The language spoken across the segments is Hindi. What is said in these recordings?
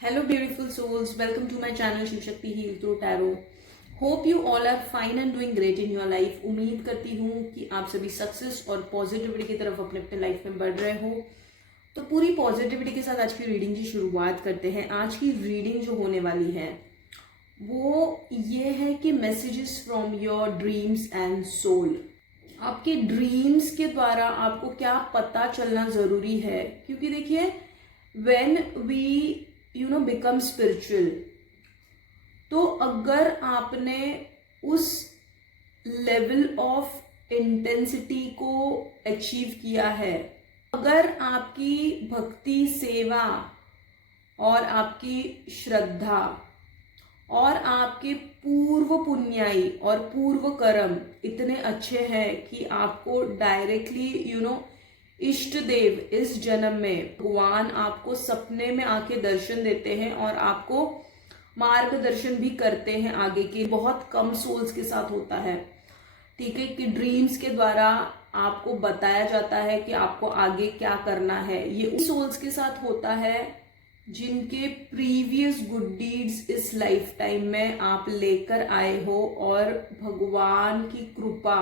Hello beautiful souls, welcome to my channel Shiv Shakti heal through tarot. Hope you all are fine and doing great in your life. उम्मीद करती हूँ कि आप सभी सक्सेस और पॉजिटिविटी की तरफ अपने अपने लाइफ में बढ़ रहे हो. तो पूरी पॉजिटिविटी के साथ आज की रीडिंग की शुरुआत करते हैं. आज की रीडिंग जो होने वाली है वो ये है कि messages from your dreams and soul. आपके ड्रीम्स के द्वारा आपको क्या पता चलना ज़रूरी है, क्योंकि देखिए व्हेन वी बिकम स्पिरिचुअल, तो अगर आपने उस लेवल ऑफ इंटेंसिटी को अचीव किया है, अगर आपकी भक्ति, सेवा और आपकी श्रद्धा और आपके पूर्व पुण्याई और पूर्व कर्म इतने अच्छे हैं कि आपको डायरेक्टली इष्ट देव इस जन्म में भगवान आपको सपने में आके दर्शन देते हैं और आपको मार्गदर्शन भी करते हैं आगे के. बहुत कम सोल्स के साथ होता है, ठीक है, कि ड्रीम्स के द्वारा आपको बताया जाता है कि आपको आगे क्या करना है. ये उन सोल्स के साथ होता है जिनके प्रीवियस गुड डीड्स इस लाइफ टाइम में आप लेकर आए हो और भगवान की कृपा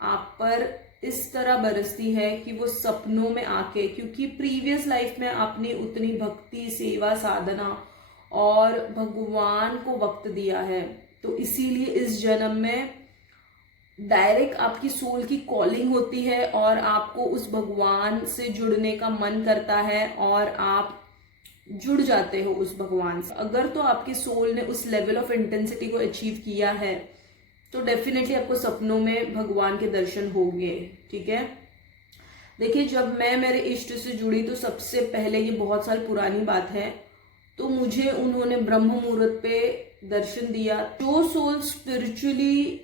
आप पर इस तरह बरसती है कि वो सपनों में आके, क्योंकि प्रीवियस लाइफ में आपने उतनी भक्ति, सेवा, साधना और भगवान को वक्त दिया है, तो इसीलिए इस जन्म में डायरेक्ट आपकी सोल की कॉलिंग होती है और आपको उस भगवान से जुड़ने का मन करता है और आप जुड़ जाते हो उस भगवान से. अगर तो आपकी सोल ने उस लेवल ऑफ इंटेंसिटी को अचीव किया है तो डेफिनेटली आपको सपनों में भगवान के दर्शन होंगे. ठीक है, देखिए जब मैं मेरे इष्ट से जुड़ी तो सबसे पहले, ये बहुत साल पुरानी बात है, तो मुझे उन्होंने ब्रह्म मुहूर्त पे दर्शन दिया. जो soul spiritually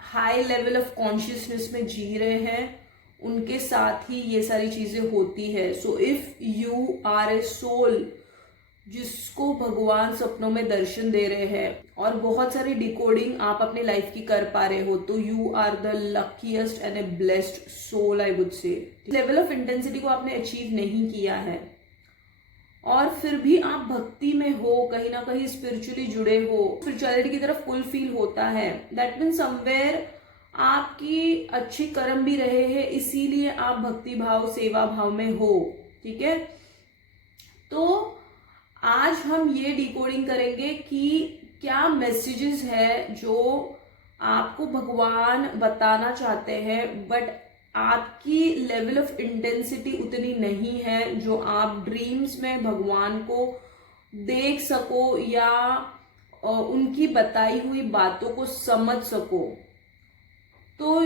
high level of consciousness में जी रहे हैं उनके साथ ही ये सारी चीजें होती है. So if you are a soul जिसको भगवान सपनों में दर्शन दे रहे हैं और बहुत सारी डिकोडिंग आप अपनी लाइफ की कर पा रहे हो, तो you are the luckiest and a blessed soul I would say. Level of intensity को आपने अचीव नहीं किया है और फिर भी आप भक्ति में हो, कहीं ना कहीं स्पिरिचुअली जुड़े हो, स्पिरिचुअलिटी की तरफ फुल फील होता है, दैट मीन समवेयर आपकी अच्छी कर्म भी रहे हैं, इसीलिए आप भक्ति भाव, सेवा भाव में हो. ठीक है, तो आज हम ये डिकोडिंग करेंगे कि क्या मैसेजेस है जो आपको भगवान बताना चाहते हैं, बट आपकी लेवल ऑफ इंटेंसिटी उतनी नहीं है जो आप ड्रीम्स में भगवान को देख सको या उनकी बताई हुई बातों को समझ सको. तो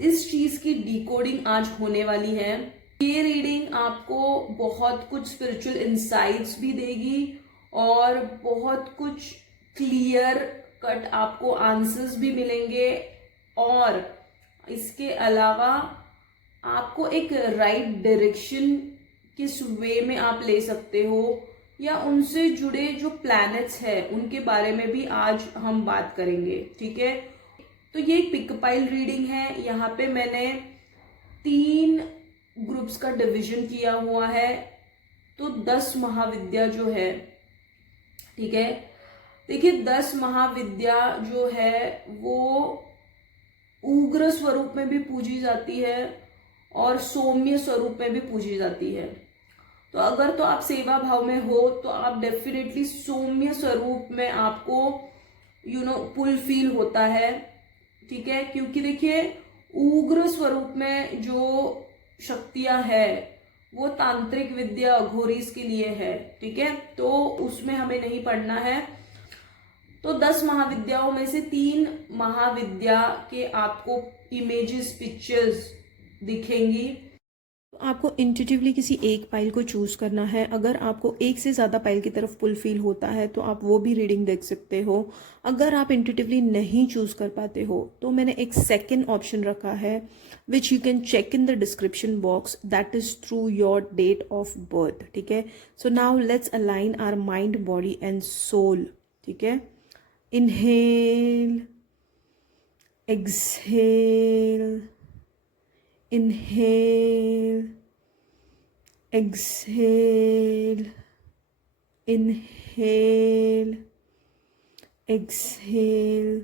इस चीज की डिकोडिंग आज होने वाली है. ये रीडिंग आपको बहुत कुछ स्पिरिचुअल इंसाइट्स भी देगी और बहुत कुछ क्लियर कट आपको आंसर्स भी मिलेंगे और इसके अलावा आपको एक राइट डायरेक्शन किस वे में आप ले सकते हो या उनसे जुड़े जो प्लैनेट्स हैं उनके बारे में भी आज हम बात करेंगे. ठीक है, तो ये एक पिकपाइल रीडिंग है. यहाँ पे मैंने 3 ग्रुप्स का डिवीजन किया हुआ है. तो 10 महाविद्या जो है, ठीक है, देखिए 10 महाविद्या जो है वो उग्र स्वरूप में भी पूजी जाती है और सौम्य स्वरूप में भी पूजी जाती है. तो अगर तो आप सेवा भाव में हो तो आप डेफिनेटली सौम्य स्वरूप में आपको पुल फील होता है. ठीक है, क्योंकि देखिए उग्र स्वरूप में जो शक्तियां है वो तांत्रिक विद्या, अघोरीस के लिए है. ठीक है, तो उसमें हमें नहीं पढ़ना है. तो 10 महाविद्याओं में से 3 महाविद्या के आपको इमेजेस, पिक्चर्स दिखेंगी. आपको इंट्यूटिवली किसी एक पाइल को चूज करना है. अगर आपको एक से ज़्यादा पाइल की तरफ पुल फील होता है तो आप वो भी रीडिंग देख सकते हो. अगर आप इंट्यूटिवली नहीं चूज कर पाते हो तो मैंने एक सेकेंड ऑप्शन रखा है which you can check in the description box, that is through your date of birth. ठीक है, so now let's align our mind, body and soul. ठीक है, inhale, exhale, inhale, exhale, inhale, exhale.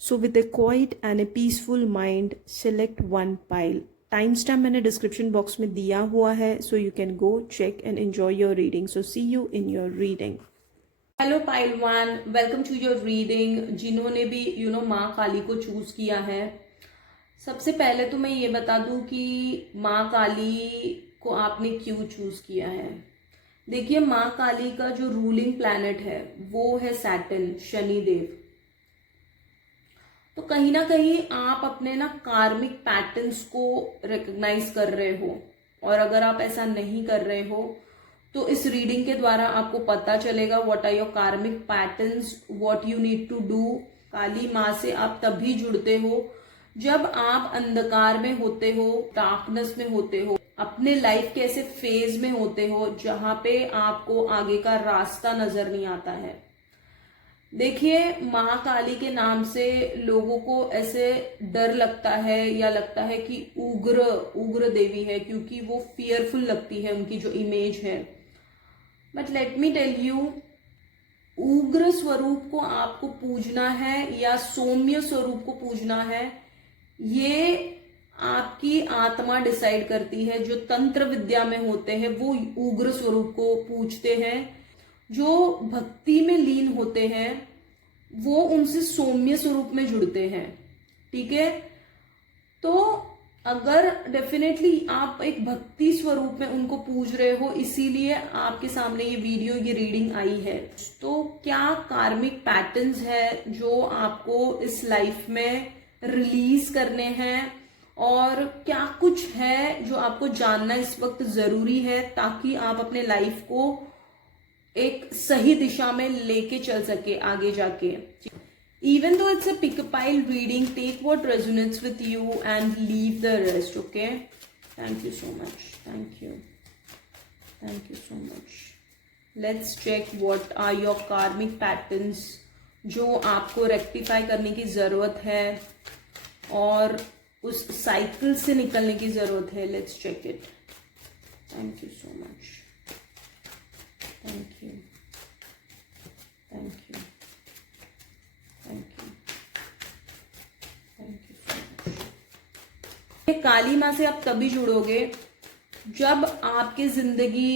So with a quiet and a peaceful mind, select one pile. Timestamp मैंने डिस्क्रिप्शन बॉक्स में दिया हुआ है, so you can go check and enjoy your reading. So see you in your reading. Hello pile one, welcome to your reading. जिन्होंने भी माँ काली को चूज किया है, सबसे पहले तो मैं ये बता दूं कि माँ काली को आपने क्यों चूज किया है. देखिए, माँ काली का जो रूलिंग प्लैनेट है वो है सैटर्न, शनिदेव. तो कहीं ना कहीं आप अपने कार्मिक पैटर्न्स को रिकॉग्नाइज कर रहे हो, और अगर आप ऐसा नहीं कर रहे हो तो इस रीडिंग के द्वारा आपको पता चलेगा what are your karmic patterns, what you need to do. Kali माँ से आप तभी जुड़ते हो जब आप अंधकार में होते हो, डार्कनेस में होते हो, अपने लाइफ के ऐसे फेज में होते हो जहां पे आपको आगे का रास्ता नजर नहीं आता है. देखिए, माँ काली के नाम से लोगों को ऐसे डर लगता है या लगता है कि उग्र देवी है, क्योंकि वो फियरफुल लगती है, उनकी जो इमेज है. But let me tell you, उग्र स्वरूप को आपको पूजना है या सौम्य स्वरूप को पूजना है, ये आपकी आत्मा डिसाइड करती है. जो तंत्र विद्या में होते हैं वो उग्र स्वरूप को पूजते हैं, जो भक्ति में लीन होते हैं वो उनसे सौम्य स्वरूप में जुड़ते हैं. ठीक है, तो अगर डेफिनेटली आप एक भक्ति स्वरूप में उनको पूज रहे हो, इसीलिए आपके सामने ये वीडियो, ये रीडिंग आई है. तो क्या कार्मिक पैटर्न्स है जो आपको इस लाइफ में रिलीज करने हैं, और क्या कुछ है जो आपको जानना इस वक्त जरूरी है ताकि आप अपने लाइफ को एक सही दिशा में लेके चल सके आगे जाके. Even though it's a pick a pile reading, take what resonates with you and leave the rest. Okay, thank you so much. Thank you so much. Let's check what are your karmic patterns जो आपको रेक्टिफाई करने की जरूरत है और उस साइकिल से निकलने की जरूरत है. Let's check it. Thank you so much. Thank you. Thank you. Thank you. Thank you so much. काली माँ से आप तभी जुड़ोगे जब आपकी जिंदगी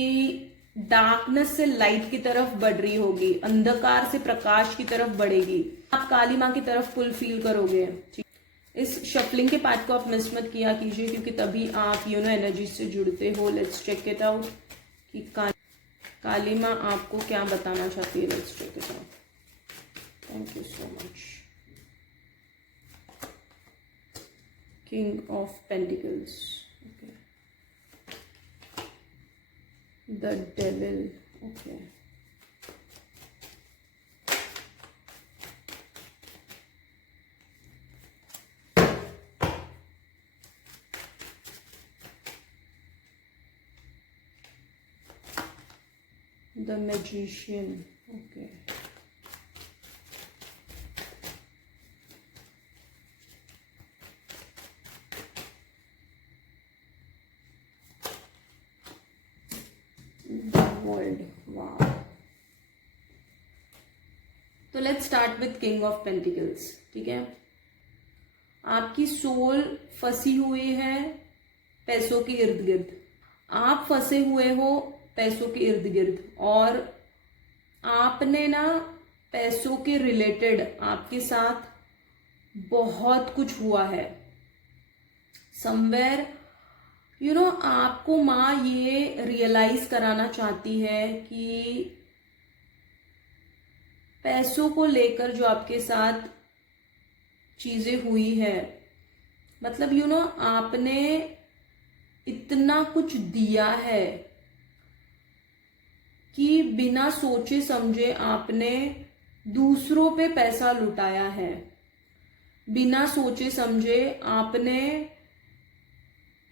डार्कनेस से लाइट की तरफ बढ़ रही होगी, अंधकार से प्रकाश की तरफ बढ़ेगी. आप काली माँ की तरफ फुल फील करोगे. इस शफलिंग के पार्ट को आप मिस मत किया कीजिए, क्योंकि तभी आप एनर्जी से जुड़ते हो. लेट्स चेक इट आउट कि काली माँ आपको क्या बताना चाहती है. Let's check it out. Thank you so much. King of pentacles. Okay. The devil. Okay. The magician. Okay. The world. Wow. तो let's start with king of pentacles. ठीक है, आपकी सोल फंसी हुई है पैसों के इर्द गिर्द. आप फंसे हुए हो पैसों के इर्द गिर्द, और आपने पैसों के रिलेटेड आपके साथ बहुत कुछ हुआ है. समवेयर आपको माँ ये रियलाइज कराना चाहती है कि पैसों को लेकर जो आपके साथ चीजें हुई है, मतलब आपने इतना कुछ दिया है कि बिना सोचे समझे आपने दूसरों पे पैसा लुटाया है. बिना सोचे समझे आपने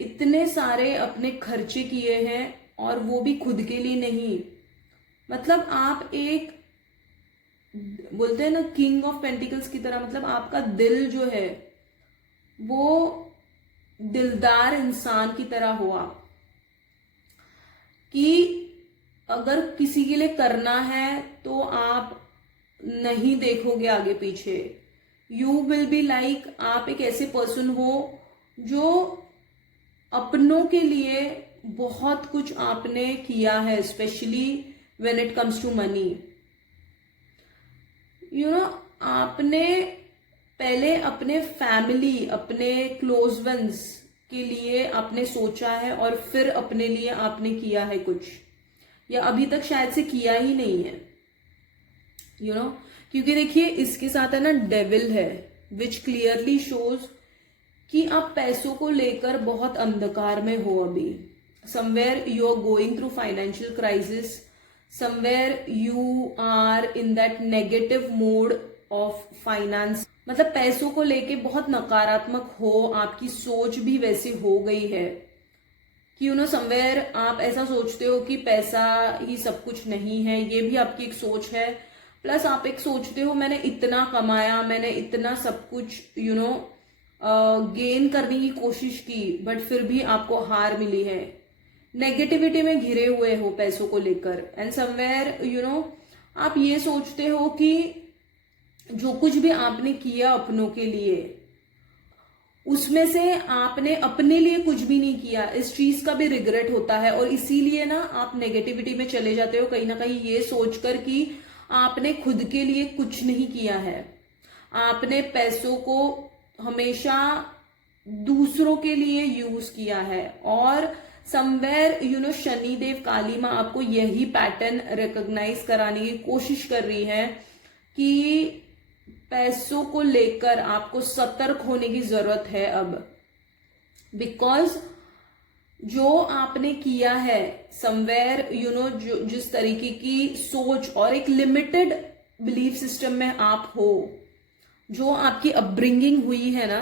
इतने सारे अपने खर्चे किए हैं, और वो भी खुद के लिए नहीं. मतलब आप एक, बोलते हैं किंग ऑफ पेंटिकल्स की तरह, मतलब आपका दिल जो है वो दिलदार इंसान की तरह हो आप, कि अगर किसी के लिए करना है तो आप नहीं देखोगे आगे पीछे। यू विल बी लाइक, आप एक ऐसे पर्सन हो जो अपनों के लिए बहुत कुछ आपने किया है, specially when it comes to money. You know, आपने पहले अपने फैमिली, अपने क्लोज वंस के लिए आपने सोचा है और फिर अपने लिए आपने किया है कुछ, या अभी तक शायद से किया ही नहीं है। यू नो, क्योंकि देखिए इसके साथ है ना डेविल है, विच क्लियरली शोज कि आप पैसों को लेकर बहुत अंधकार में हो अभी। Somewhere you are going through financial crisis, somewhere you are in that negative mode of finance, मतलब पैसों को लेके बहुत नकारात्मक हो, आपकी सोच भी वैसी हो गई है कि यू नो समवेयर आप ऐसा सोचते हो कि पैसा ही सब कुछ नहीं है, ये भी आपकी एक सोच है। प्लस आप एक सोचते हो मैंने इतना कमाया, मैंने इतना सब कुछ यू नो गेन करने की कोशिश की, बट फिर भी आपको हार मिली है। नेगेटिविटी में घिरे हुए हो पैसों को लेकर, एंड समवेयर यू नो आप ये सोचते हो कि जो कुछ भी आपने किया अपनों के लिए, उसमें से आपने अपने लिए कुछ भी नहीं किया, इस चीज का भी रिग्रेट होता है। और इसीलिए ना आप नेगेटिविटी में चले जाते हो, कहीं ना कहीं ये सोचकर कि आपने खुद के लिए कुछ नहीं किया है। आपने पैसों को हमेशा दूसरों के लिए यूज किया है, और समवेयर यू नो शनिदेव काली माँ आपको यही पैटर्न रिकॉग्नाइज कराने की कोशिश कर रही है कि पैसों को लेकर आपको सतर्क होने की जरूरत है अब। बिकॉज जो आपने किया है समवेयर यू नो, जो जिस तरीके की सोच और एक लिमिटेड बिलीफ सिस्टम में आप हो, जो आपकी अपब्रिंगिंग हुई है ना,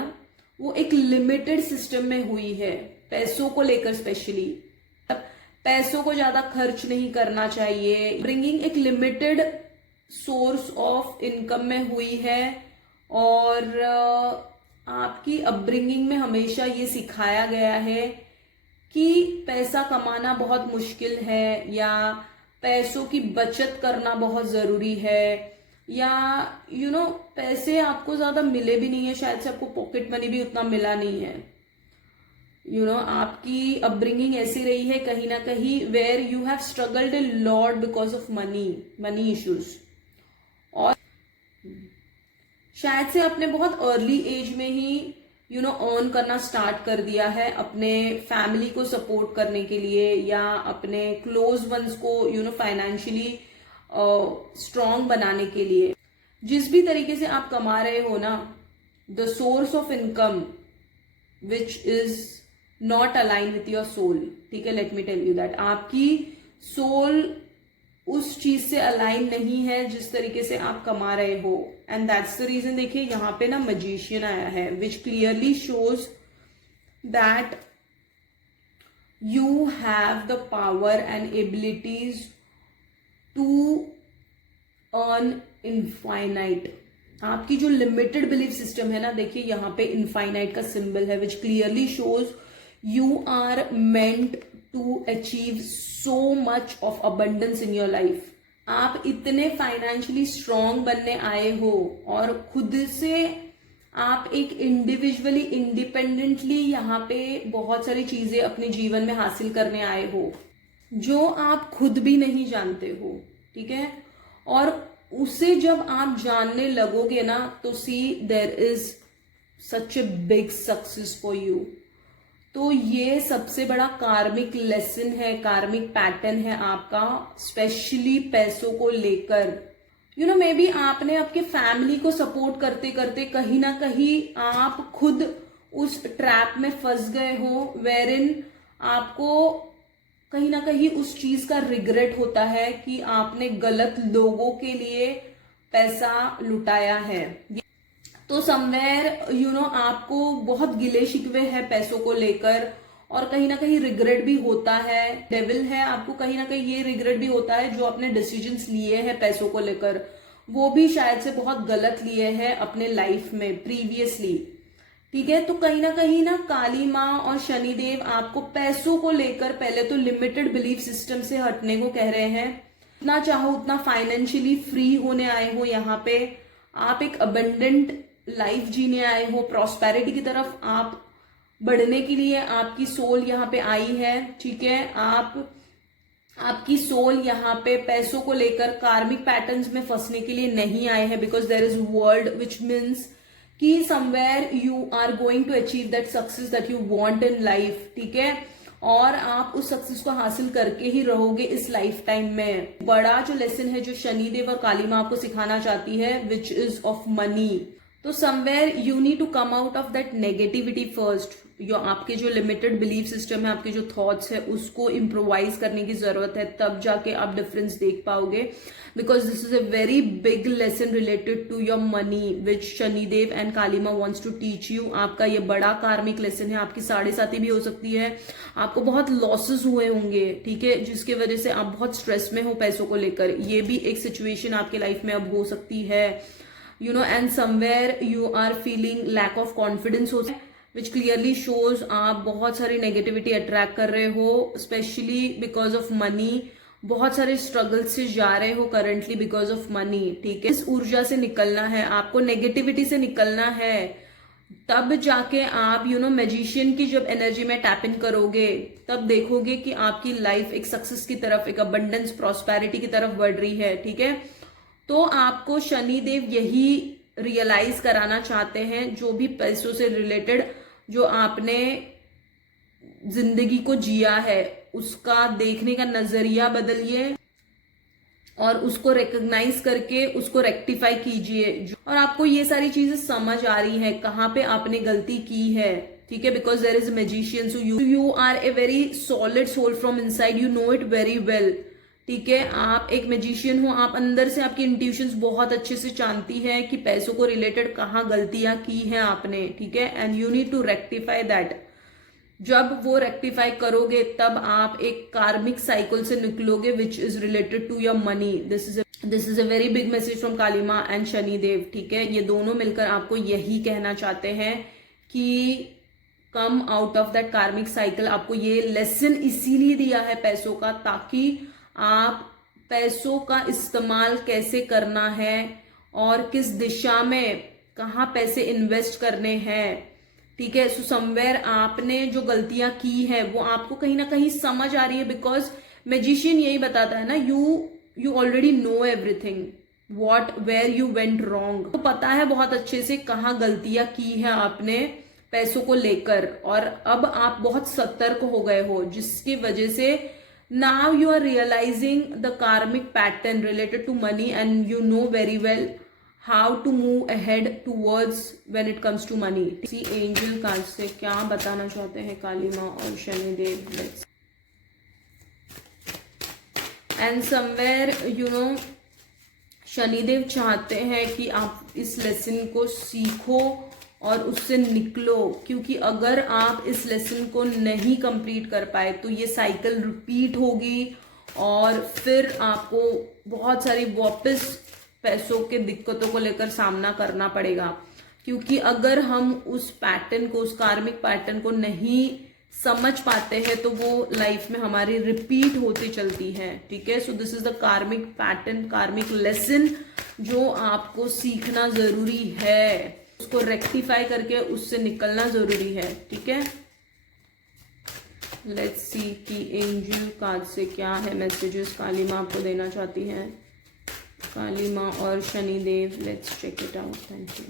वो एक लिमिटेड सिस्टम में हुई है पैसों को लेकर। स्पेशली पैसों को ज्यादा खर्च नहीं करना चाहिए, ब्रिंगिंग एक लिमिटेड सोर्स ऑफ इनकम में हुई है। और आपकी अपब्रिंगिंग में हमेशा ये सिखाया गया है कि पैसा कमाना बहुत मुश्किल है, या पैसों की बचत करना बहुत जरूरी है, या यू नो पैसे आपको ज्यादा मिले भी नहीं है, शायद से आपको पॉकेट मनी भी उतना मिला नहीं है। यू नो आपकी अपब्रिंगिंग ऐसी रही है कहीं ना कहीं where you have struggled a lot because of money issues. और शायद से आपने बहुत अर्ली एज में ही यू नो अर्न करना स्टार्ट कर दिया है अपने फैमिली को सपोर्ट करने के लिए, या अपने क्लोज वंस को यू नो फाइनेंशियली स्ट्रॉन्ग बनाने के लिए। जिस भी तरीके से आप कमा रहे हो ना, the source of income which is not align with your soul, ठीक है, let me tell you that आपकी सोल उस चीज से अलाइन नहीं है जिस तरीके से आप कमा रहे हो। एंड दैट्स द रीजन, देखिए यहां पे ना मजिशियन आया है which clearly shows that you have the power and abilities to earn infinite. आपकी जो लिमिटेड बिलीफ सिस्टम है ना, देखिए यहां पे इनफाइनाइट का सिंबल है which clearly shows you are meant to achieve so much of abundance in your life. आप इतने फाइनेंशियली स्ट्रांग बनने आए हो, और खुद से आप एक इंडिविजुअली इंडिपेंडेंटली यहाँ पे बहुत सारी चीजें अपने जीवन में हासिल करने आए हो जो आप खुद भी नहीं जानते हो, ठीक है। और उसे जब आप जानने लगोगे ना, तो see there is such a big success for you. तो ये सबसे बड़ा कार्मिक लेसन है, कार्मिक पैटर्न है आपका, स्पेशली पैसों को लेकर। यू नो मे बी आपने आपके फैमिली को सपोर्ट करते करते कहीं ना कहीं आप खुद उस ट्रैप में फंस गए हो, वेरिन आपको कहीं ना कहीं उस चीज का रिग्रेट होता है कि आपने गलत लोगों के लिए पैसा लुटाया है। तो समवेयर यू नो आपको बहुत गिले शिकवे है पैसों को लेकर, और कहीं ना कहीं रिग्रेट भी होता है। डेविल है, आपको कहीं ना कहीं ये रिग्रेट भी होता है जो आपने डिसीजंस लिए हैं पैसों को लेकर, वो भी शायद से बहुत गलत लिए हैं अपने लाइफ में प्रीवियसली, ठीक है। तो कहीं ना काली माँ और शनिदेव आपको पैसों को लेकर पहले तो लिमिटेड बिलीफ सिस्टम से हटने को कह रहे हैं। जितना चाहो उतना फाइनेंशियली फ्री होने आए हो यहाँ पे, आप एक अबंडेंट लाइफ जीने आए हो, प्रॉस्पेरिटी की तरफ आप बढ़ने के लिए आपकी सोल यहाँ पे आई है। ठीक है, आपकी सोल यहाँ पे पैसों को लेकर कार्मिक पैटर्न्स में फंसने के लिए नहीं आए हैं, because there is world which means कि somewhere you are going to achieve that success that you want in life. ठीक है, और आप उस सक्सेस को हासिल करके ही रहोगे इस लाइफ टाइम में। बड़ा जो लेसन है जो शनिदेव और काली माँ आपको सिखाना चाहती है, विच इज ऑफ मनी। तो somewhere you need to come out of that negativity first. जो आपके जो लिमिटेड बिलीफ सिस्टम है, आपके जो थॉट्स है, उसको इम्प्रोवाइज करने की जरूरत है, तब जाके आप डिफरेंस देख पाओगे। Because this is a very big lesson related to your money which Shanidev and Kali Maa wants to teach you. आपका ये बड़ा कार्मिक लेसन है, आपकी 7.5 भी हो सकती है, आपको बहुत लॉसेस हुए होंगे। ठीक है, जिसके वजह से आप बहुत स्ट्रेस में हो पैसों को लेकर। ये भी एक सिचुएशन आपके लाइफ में अब हो सकती है, you know. And somewhere you are feeling lack of confidence हो, विच क्लियरली शोज आप बहुत सारी नेगेटिविटी अट्रैक्ट कर रहे हो, स्पेशली बिकॉज ऑफ मनी। बहुत सारे स्ट्रगल से जा रहे हो करंटली बिकॉज ऑफ मनी। ठीक है, इस ऊर्जा से निकलना है आपको, नेगेटिविटी से निकलना है, तब जाके आप मैजिशियन की जब एनर्जी में टैप इन करोगे, तब देखोगे कि आपकी लाइफ एक सक्सेस की तरफ, एक अबंडेंस, प्रॉस्पेरिटी की तरफ बढ़ रही है। ठीक है, तो आपको शनिदेव यही रियलाइज कराना चाहते हैं, जो भी पैसों से रिलेटेड जो आपने जिंदगी को जिया है, उसका देखने का नजरिया बदलिए और उसको रिकॉग्नाइज करके उसको रेक्टिफाई कीजिए। और आपको ये सारी चीजें समझ आ रही है कहाँ पे आपने गलती की है। ठीक है, because there is magician, so you are a very solid soul from inside, you know it very well. ठीक है, आप एक मैजिशियन हो, आप अंदर से, आपकी इंट्यूशंस बहुत अच्छे से जानती है कि पैसों को रिलेटेड कहाँ गलतियां की हैं आपने। ठीक है, and you need to rectify that. जब वो रेक्टिफाई करोगे तब आप एक कार्मिक साइकिल से निकलोगे which is related to your money. This is a very big message from Kali Maa and Shanidev. ठीक है, ये दोनों मिलकर आपको यही कहना चाहते हैं कि कम out of that karmic cycle. आपको ये लेसन इसीलिए दिया है पैसों का, ताकि आप पैसों का इस्तेमाल कैसे करना है और किस दिशा में कहाँ पैसे इन्वेस्ट करने हैं। ठीक है, सो समवेयर आपने जो गलतियां की है वो आपको कहीं ना कहीं समझ आ रही है, बिकॉज मैजिशियन यही बताता है ना, you already know everything what where you went wrong. तो पता है बहुत अच्छे से कहाँ गलतियां की है आपने पैसों को लेकर, और अब आप बहुत सतर्क हो गए हो, जिसकी वजह से now you are realizing the karmic pattern related to money and you know very well how to move ahead towards when it comes to money. See angel card से क्या बताना चाहते हैं काली माँ और Shanidev. Let's and somewhere Shanidev चाहते हैं कि आप इस लेसन को सीखो और उससे निकलो, क्योंकि अगर आप इस लेसन को नहीं कंप्लीट कर पाए तो ये साइकिल रिपीट होगी और फिर आपको बहुत सारी वापस पैसों के दिक्कतों को लेकर सामना करना पड़ेगा। क्योंकि अगर हम उस पैटर्न को, उस कार्मिक पैटर्न को नहीं समझ पाते हैं तो वो लाइफ में हमारी रिपीट होती चलती है। ठीक है, सो दिस इज द कार्मिक पैटर्न, कार्मिक लेसन जो आपको सीखना जरूरी है, उसको रेक्टिफाई करके उससे निकलना जरूरी है। ठीक है, लेट्स सी कि एंजल कार्ड से क्या है मैसेजेस काली माँ आपको देना चाहती हैं, काली माँ और Shanidev. Let's check it out. Thank you.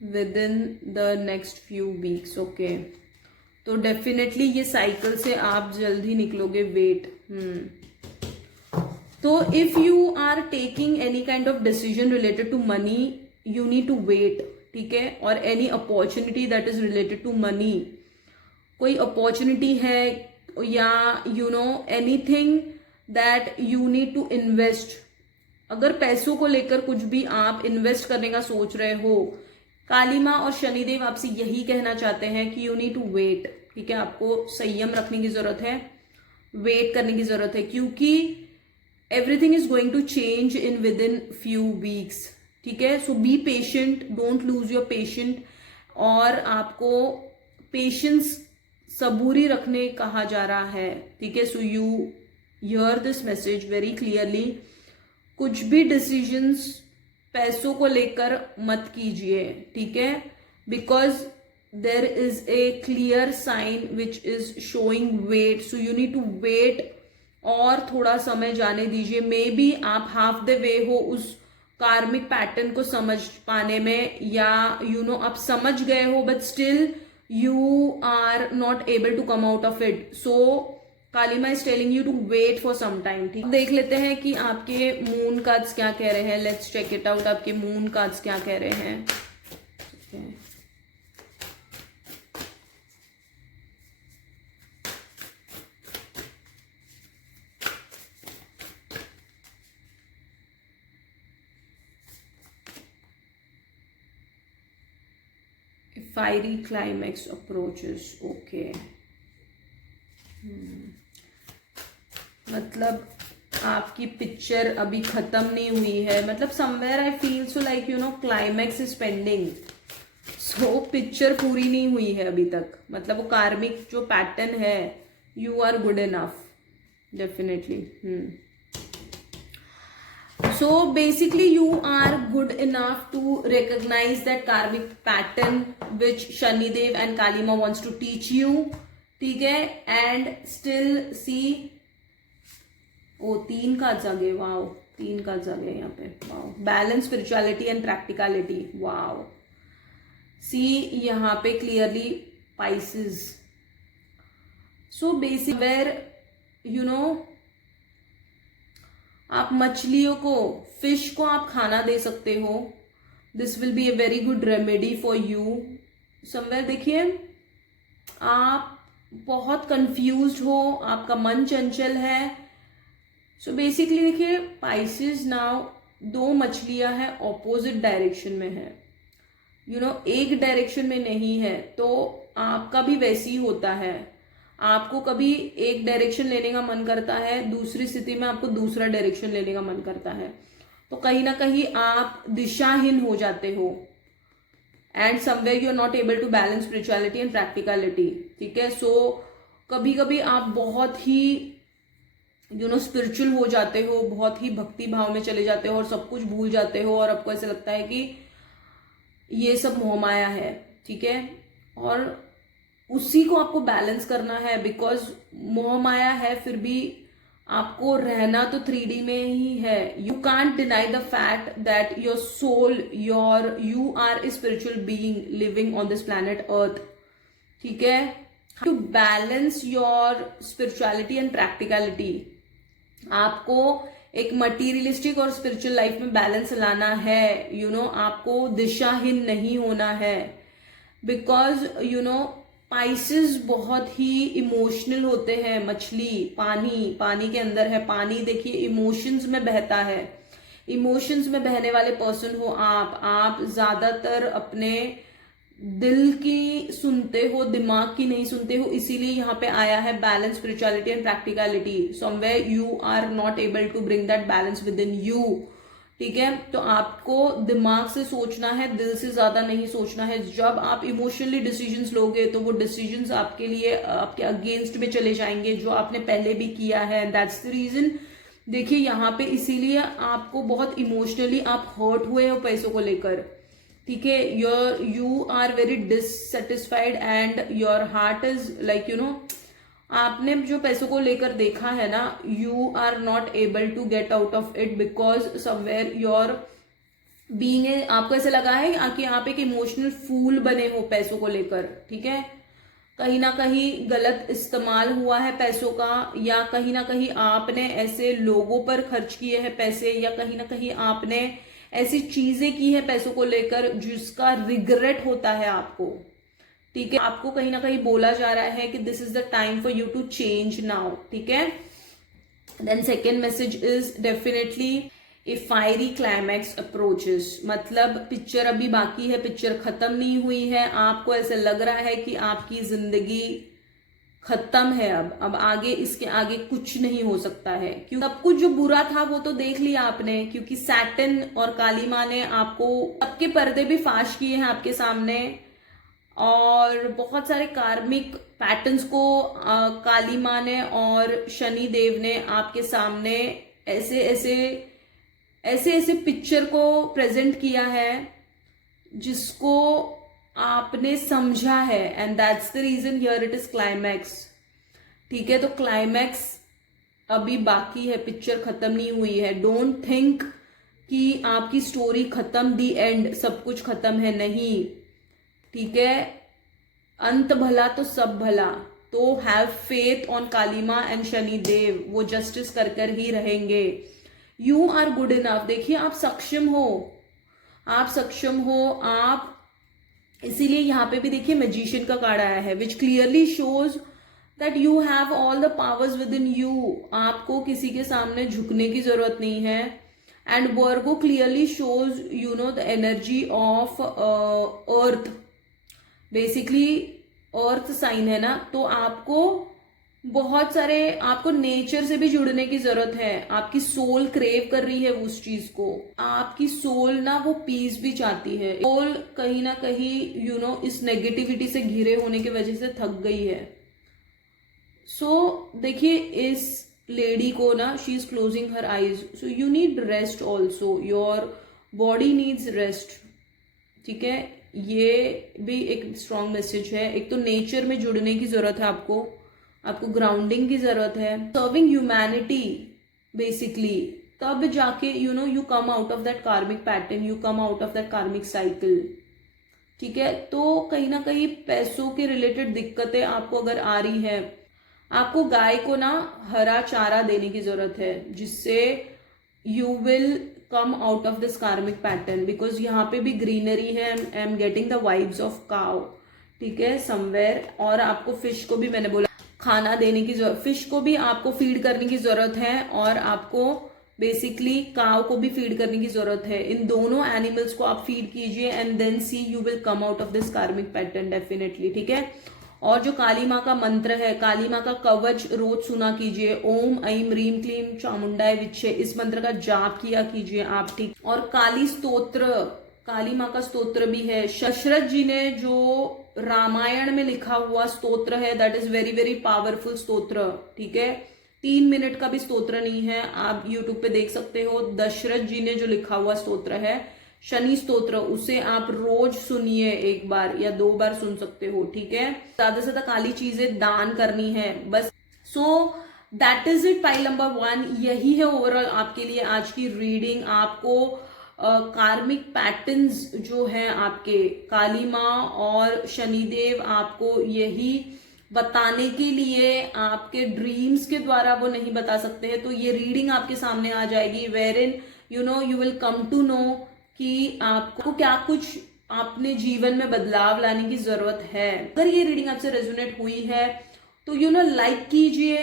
Within the next few weeks. Okay, तो डेफिनेटली ये साइकिल से आप जल्दी निकलोगे। वेट, तो if you are taking any kind of decision related to money, you need to wait. ठीक है, और any opportunity that is related to money, कोई अपॉर्चुनिटी है या anything that you need to invest. अगर पैसों को लेकर कुछ भी आप इन्वेस्ट करने का सोच रहे हो, काली माँ और शनिदेव आपसे यही कहना चाहते हैं कि यू नीड टू वेट। ठीक है, आपको संयम रखने की जरूरत है, वेट करने की जरूरत है, क्योंकि everything is going to change in with in few weeks, ठीक है. So be patient, don't lose your patient. और आपको पेशेंस, सबूरी रखने कहा जा रहा है, ठीक है. So you here this message very clearly. कुछ भी डिसीजंस पैसों को लेकर मत कीजिए, ठीक है. Because there is a clear sign which is showing wait. So you need to wait और थोड़ा समय जाने दीजिए. मे बी आप हाफ द वे हो उस कार्मिक पैटर्न को समझ पाने में, या आप समझ गए हो but still you are not able to come out of it. So Kali Maa is telling you to wait for some time. ठीक, देख लेते हैं कि आपके मून कार्ड्स क्या कह रहे हैं. Let's check it out. आपके मून कार्ड्स क्या कह रहे हैं. Fiery climax approaches. ओके, मतलब आपकी पिक्चर अभी खत्म नहीं हुई है. मतलब somewhere I feel so like climax is pending. So picture पूरी नहीं हुई है अभी तक. मतलब वो कार्मिक जो पैटर्न है, you are good enough definitely. So basically you are good enough to recognize that karmic pattern which Shanidev and Kalima wants to teach you, ठीक है. and still see, oh 3 cards आ गए. वाओ, 3 कार्ड्स आ गए यहाँ पे. Wow, balance, spirituality and practicality. Wow, see यहाँ पे clearly pieces. So basic where आप मछलियों को, फिश को आप खाना दे सकते हो. This will be a very good remedy for you. Somewhere देखिए आप बहुत कंफ्यूज्ड हो, आपका मन चंचल है. सो बेसिकली देखिए पाइसेस नाउ 2 मछलियां हैं, ऑपोजिट डायरेक्शन में है. एक डायरेक्शन में नहीं है. तो आपका भी वैसे ही होता है. आपको कभी एक डायरेक्शन लेने का मन करता है, दूसरी स्थिति में आपको दूसरा डायरेक्शन लेने का मन करता है. तो कहीं ना कहीं आप दिशाहीन हो जाते हो. And somewhere you are not able to balance spirituality and practicality, ठीक है. सो कभी कभी आप बहुत ही स्पिरिचुअल हो जाते हो, बहुत ही भक्ति भाव में चले जाते हो और सब कुछ भूल जाते हो, और आपको ऐसा लगता है कि ये सब मोहमाया है, ठीक है. और उसी को आपको बैलेंस करना है. बिकॉज मोह माया है, फिर भी आपको रहना तो 3D में ही है. You can't deny the fact that your soul, you are a spiritual being living on this planet Earth, ठीक है. To balance your spirituality and practicality, आपको एक मटीरियलिस्टिक और स्पिरिचुअल लाइफ में बैलेंस लाना है. आपको दिशाहीन नहीं होना है. बिकॉज पाइसेस बहुत ही इमोशनल होते हैं. मछली पानी के अंदर है. पानी देखिए इमोशंस में बहता है. इमोशंस में बहने वाले पर्सन हो आप ज्यादातर अपने दिल की सुनते हो, दिमाग की नहीं सुनते हो. इसीलिए यहाँ पे आया है balance, spirituality and practicality. Somewhere you are not able to bring that balance within you, ठीक है. तो आपको दिमाग से सोचना है, दिल से ज्यादा नहीं सोचना है. जब आप इमोशनली डिसीजंस लोगे तो वो डिसीजंस आपके लिए आपके अगेंस्ट में चले जाएंगे, जो आपने पहले भी किया है. That's the reason. देखिए यहाँ पे इसीलिए आपको बहुत इमोशनली आप हर्ट हुए हो पैसों को लेकर, ठीक है. You are very dissatisfied and your heart is like आपने जो पैसों को लेकर देखा है ना, you are not able to get out of it. Because somewhere your being, आपको ऐसा लगा है कि आप एक इमोशनल फूल बने हो पैसों को लेकर, ठीक है. कहीं ना कहीं गलत इस्तेमाल हुआ है पैसों का, या कहीं ना कहीं आपने ऐसे लोगों पर खर्च किए हैं पैसे, या कहीं ना कहीं आपने ऐसी चीजें की है पैसों को लेकर जिसका रिग्रेट होता है आपको, ठीक है. आपको कहीं ना कहीं बोला जा रहा है कि this is the time for you to change now, ठीक है. Then second message is definitely a fiery climax approaches. मतलब पिक्चर अभी बाकी है, पिक्चर खत्म नहीं हुई है. आपको ऐसा लग रहा है कि आपकी जिंदगी खत्म है। अब आगे इसके आगे कुछ नहीं हो सकता है, क्योंकि सब कुछ जो बुरा था वो तो देख लिया आपने, क्योंकि सैटर्न और काली माँ ने आपको सबके पर्दे भी फाश किए हैं आपके सामने, और बहुत सारे कार्मिक पैटर्न्स को काली माँ ने और शनि देव ने आपके सामने ऐसे ऐसे ऐसे ऐसे पिक्चर को प्रेजेंट किया है जिसको आपने समझा है, and that's the reason here it is climax. ठीक है, तो क्लाइमैक्स अभी बाकी है, पिक्चर खत्म नहीं हुई है। डोंट थिंक कि आपकी स्टोरी खत्म, दी एंड, सब कुछ खत्म है, नहीं। ठीक है, अंत भला तो सब भला। तो have faith on Kalima and Shani Dev, वो जस्टिस कर ही रहेंगे। You are good enough. देखिए आप सक्षम हो, आप सक्षम हो, आप, इसीलिए यहाँ पे भी देखिए मैजिशियन का कार्ड आया है, which clearly shows that you have all the powers within you. आपको किसी के सामने झुकने की जरूरत नहीं है। And Virgo clearly shows you know the energy of earth, basically earth sign है ना, तो आपको बहुत सारे, आपको नेचर से भी जुड़ने की जरूरत है। आपकी सोल क्रेव कर रही है उस चीज को, आपकी सोल ना वो पीस भी चाहती है। सोल कहीं ना कहीं यू नो इस नेगेटिविटी से घिरे होने की वजह से थक गई है। सो देखिए इस लेडी को ना, she is closing her eyes, so you need rest also, your body needs rest. ठीक है, ये भी एक स्ट्रॉन्ग मैसेज है। एक तो नेचर में जुड़ने की जरूरत है आपको ग्राउंडिंग की जरूरत है, सर्विंग ह्यूमैनिटी बेसिकली, तब जाके you know you come out of that karmic pattern, you come out of that karmic cycle. ठीक है, तो कहीं ना कहीं पैसों के रिलेटेड दिक्कतें आपको अगर आ रही है, आपको गाय को ना हरा चारा देने की जरूरत है, जिससे you will come out of this karmic pattern, because यहाँ पे भी ग्रीनरी है, I am getting the vibes of cow. ठीक है, समवेयर, और आपको फिश को भी मैंने बोला खाना देने की जरूरत, फिश को भी आपको फीड करने की जरूरत है, और आपको बेसिकली काव को भी फीड करने की जरूरत है। इन दोनों एनिमल्स को आप फीड कीजिए and then see you will come out of this karmic pattern definitely. ठीक है, और जो काली माँ का मंत्र है, काली माँ का कवच रोज सुना कीजिए, ओम ऐं ह्रीं क्लीं चामुंडाय विच्चे, इस मंत्र का जाप किया कीजिए आप। ठीक, और काली स्तोत्र, काली माँ का स्तोत्र भी है, दशरथ जी ने जो रामायण में लिखा हुआ स्तोत्र है, that is very very powerful स्तोत्र। ठीक है, 3 मिनट का भी स्तोत्र नहीं है, आप यूट्यूब पे देख सकते हो। दशरथ जी ने जो लिखा हुआ स्तोत्र है शनि स्तोत्र, उसे आप रोज सुनिए, 1 बार या 2 बार सुन सकते हो। ठीक है, ज्यादा से ज्यादा काली चीजें दान करनी है बस। सो that is it, pile number 1 यही है ओवरऑल आपके लिए आज की रीडिंग। आपको कार्मिक पैटर्न्स जो है आपके, काली माँ और शनिदेव आपको यही बताने के लिए, आपके ड्रीम्स के द्वारा वो नहीं बता सकते हैं, तो ये रीडिंग आपके सामने आ जाएगी, wherein you know you will come to know कि आपको क्या कुछ अपने जीवन में बदलाव लाने की जरूरत है। अगर ये रीडिंग आपसे रेजोनेट हुई है तो यू नो लाइक कीजिए,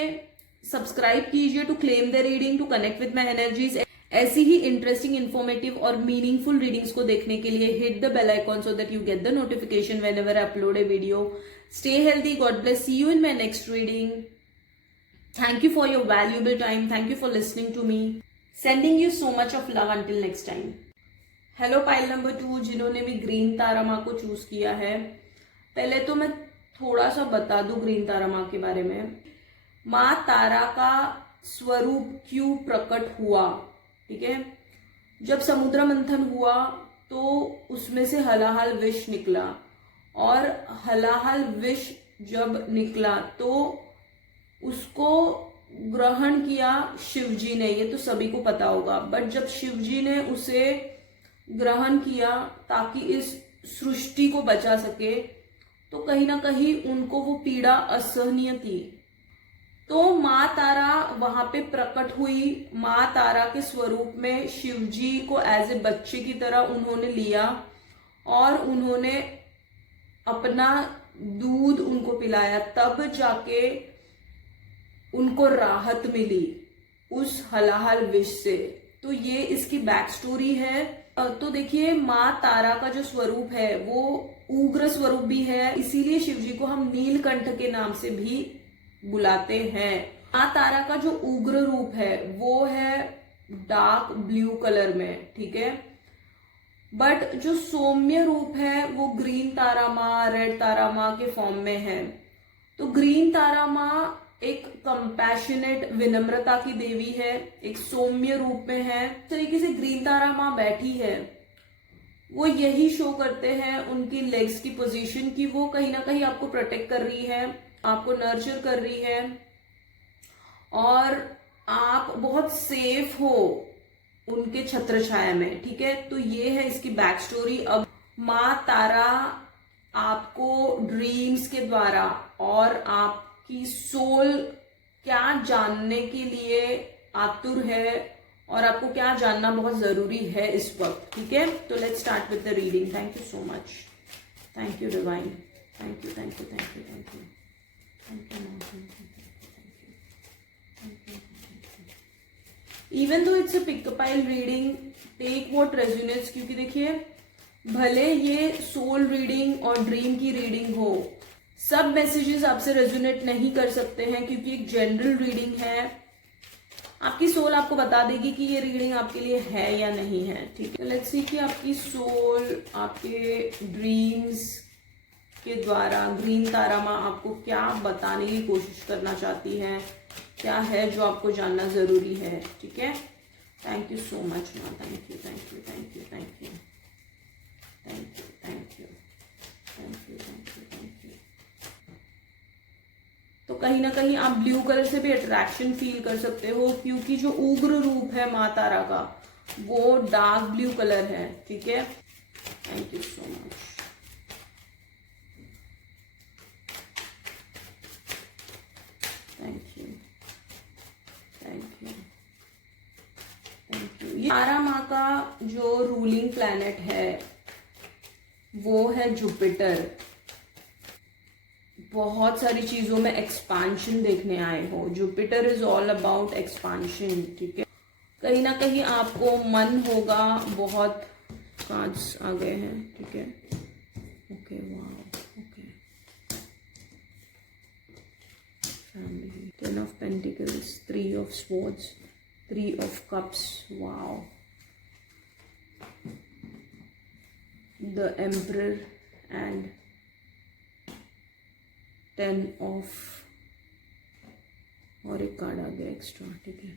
सब्सक्राइब कीजिए to claim the reading, to connect with my energies. ऐसी ही इंटरेस्टिंग, इन्फॉर्मेटिव और मीनिंगफुल रीडिंग्स को देखने के लिए hit the bell icon so that you get the notification whenever I upload a video. Stay healthy, God bless, see you in my next reading. Thank you for your valuable time, thank you for listening to me, sending you so much of love until next time. Hello pile number 2, जिन्होंने भी ग्रीन तारा माँ को चूज किया है, पहले तो मैं थोड़ा सा बता दूं ग्रीन तारा माँ के बारे में। माँ तारा का स्वरूप क्यों प्रकट हुआ? ठीक है, जब समुद्र मंथन हुआ तो उसमें से हलाहल विष निकला, और हलाहल विष जब निकला तो उसको ग्रहण किया शिवजी ने, ये तो सभी को पता होगा। बट जब शिवजी ने उसे ग्रहण किया ताकि इस सृष्टि को बचा सके, तो कहीं ना कहीं उनको वो पीड़ा असहनीय थी। तो माँ तारा वहां पे प्रकट हुई। माँ तारा के स्वरूप में शिवजी को एज ए बच्चे की तरह उन्होंने लिया, और उन्होंने अपना दूध उनको पिलाया, तब जाके उनको राहत मिली उस हलाहल विष से। तो ये इसकी बैक स्टोरी है। तो देखिए माँ तारा का जो स्वरूप है वो उग्र स्वरूप भी है, इसीलिए शिवजी को हम नीलकंठ के नाम से भी बुलाते हैं। माँ तारा का जो उग्र रूप है वो है डार्क ब्लू कलर में, ठीक है। बट जो सौम्य रूप है वो ग्रीन तारा माँ, रेड तारा माँ के फॉर्म में है। तो ग्रीन तारा माँ एक कंपैशनेट, विनम्रता की देवी है, एक सौम्य रूप में है। इस तरीके से ग्रीन तारा माँ बैठी है, वो यही शो करते हैं उनकी लेग्स की पोजीशन की वो कहीं ना कहीं आपको प्रोटेक्ट कर रही है, आपको नर्चर कर रही है और आप बहुत सेफ हो उनके छत्र छाया में, ठीक है। तो ये है इसकी बैक स्टोरी। अब माँ तारा आपको ड्रीम्स के द्वारा और आपकी सोल क्या जानने के लिए आतुर है और आपको क्या जानना बहुत जरूरी है इस वक्त, ठीक है। तो let's start with the reading. Thank you so much, thank you divine, thank you thank you thank you thank you thank you. Even though it's a pick pile reading, take what resonates, क्योंकि देखिए भले ये सोल रीडिंग और ड्रीम की रीडिंग हो, सब मैसेजेस आपसे रेजोनेट नहीं कर सकते हैं क्योंकि एक जनरल रीडिंग है। आपकी सोल आपको बता देगी कि ये रीडिंग आपके लिए है या नहीं है, ठीक है। लेट्स सी कि आपकी सोल आपके ड्रीम्स के द्वारा ग्रीन तारा माँ आपको क्या बताने की कोशिश करना चाहती है, क्या है जो आपको जानना जरूरी है, ठीक है। थैंक यू सो मच माँ, thank you thank you thank you thank you thank you thank you thank you thank you thank you. तो कहीं ना कहीं आप ब्लू कलर से भी अट्रैक्शन फील कर सकते हो क्योंकि जो उग्र रूप है माँ तारा का वो डार्क ब्लू कलर है, ठीक है। Thank you so much. Thank you thank you thank you. Tara माँ का जो रूलिंग प्लैनेट है वो है जुपिटर। बहुत सारी चीजों में एक्सपांशन देखने आए हो, Jupiter is all about expansion, ठीक है। कहीं ना कहीं आपको मन होगा, बहुत कार्ड्स आ गए हैं, ठीक है। Okay wow, okay. Family, 10 of pentacles, 3 of swords, 3 of cups, wow. The emperor and 10 of, और एक कार्ड आ गया एक्स्ट्रा, ठीक है।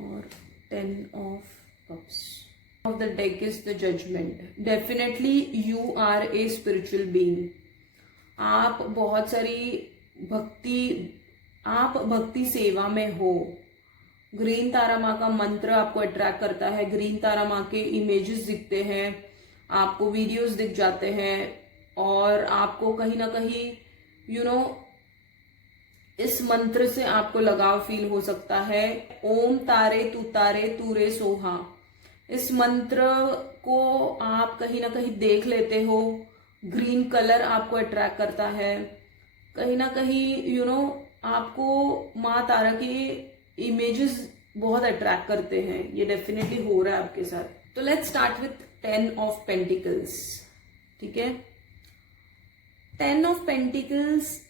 और 10 of cups of the deck is the judgement. Definitely you are a spiritual being. आप बहुत सारी भक्ति सेवा में हो। ग्रीन तारा माँ का मंत्र आपको अट्रैक्ट करता है, ग्रीन तारा माँ के इमेजेस दिखते हैं, आपको वीडियोस दिख जाते हैं और आपको कहीं ना कहीं इस मंत्र से आपको लगाव फील हो सकता है। ओम तारे तू रे सोहा, इस मंत्र को आप कहीं ना कहीं देख लेते हो। ग्रीन कलर आपको अट्रैक्ट करता है, कहीं ना कहीं आपको माँ तारा के इमेजेस बहुत अट्रैक्ट करते हैं। ये डेफिनेटली हो रहा है आपके साथ। तो let's start with 10 of pentacles, ठीक है। 10 ऑफ पेंटिकल्स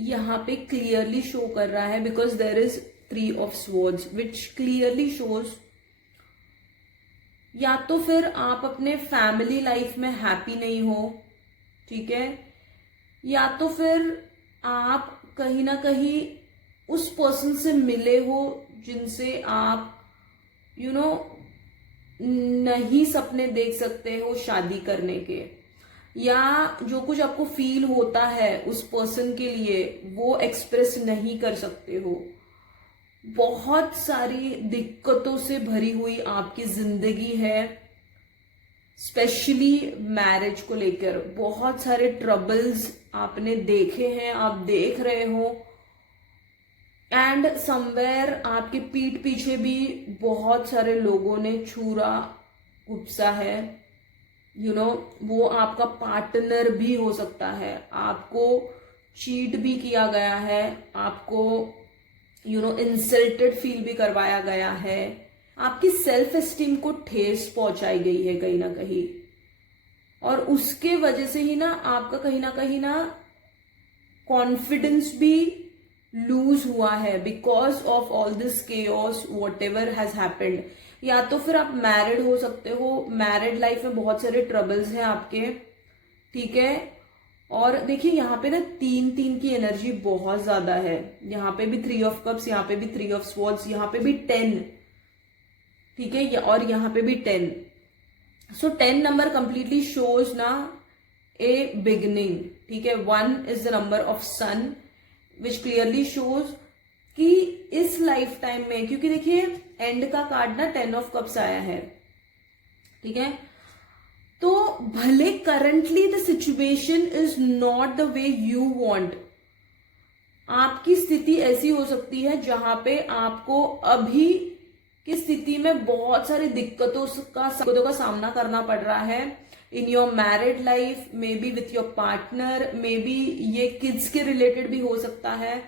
यहाँ पे क्लियरली शो कर रहा है because there is 3 of swords which clearly shows या तो फिर आप अपने फैमिली लाइफ में हैप्पी नहीं हो, ठीक है, या तो फिर आप कहीं ना कहीं उस पर्सन से मिले हो जिनसे आप नहीं सपने देख सकते हो शादी करने के, या जो कुछ आपको फील होता है उस पर्सन के लिए वो एक्सप्रेस नहीं कर सकते हो। बहुत सारी दिक्कतों से भरी हुई आपकी जिंदगी है, स्पेशली मैरिज को लेकर बहुत सारे ट्रबल्स आपने देखे हैं, आप देख रहे हो। एंड समवेयर आपके पीठ पीछे भी बहुत सारे लोगों ने छुरा उपसा है। वो आपका पार्टनर भी हो सकता है, आपको चीट भी किया गया है, आपको इंसल्टेड फील भी करवाया गया है, आपकी सेल्फ एस्टीम को ठेस पहुंचाई गई है कहीं ना कहीं। और उसके वजह से ही ना आपका कहीं ना कॉन्फिडेंस भी लूज हुआ है because of all this chaos what ever has happened. या तो फिर आप मैरिड हो सकते हो, मैरिड लाइफ में बहुत सारे ट्रबल्स हैं आपके, ठीक है। और देखिए यहाँ पे ना 3 की एनर्जी बहुत ज्यादा है, यहाँ पे भी 3 ऑफ कप्स, यहाँ पे भी 3 ऑफ स्वॉर्ड्स, यहाँ पे भी 10, ठीक है, और यहाँ पे भी 10। सो 10 नंबर कंप्लीटली शोज ना ए बिगनिंग, ठीक है। 1 is the number of sun which clearly shows कि इस लाइफ टाइम में, क्योंकि देखिए एंड का कार्ड ना 10 ऑफ कप्स आया है, ठीक है। तो भले currently the situation is not the way you want, आपकी स्थिति ऐसी हो सकती है जहां पे आपको अभी की स्थिति में बहुत सारी दिक्कतों का सामना करना पड़ रहा है in your married life, may be with your partner, may be ये किड्स के रिलेटेड भी हो सकता है,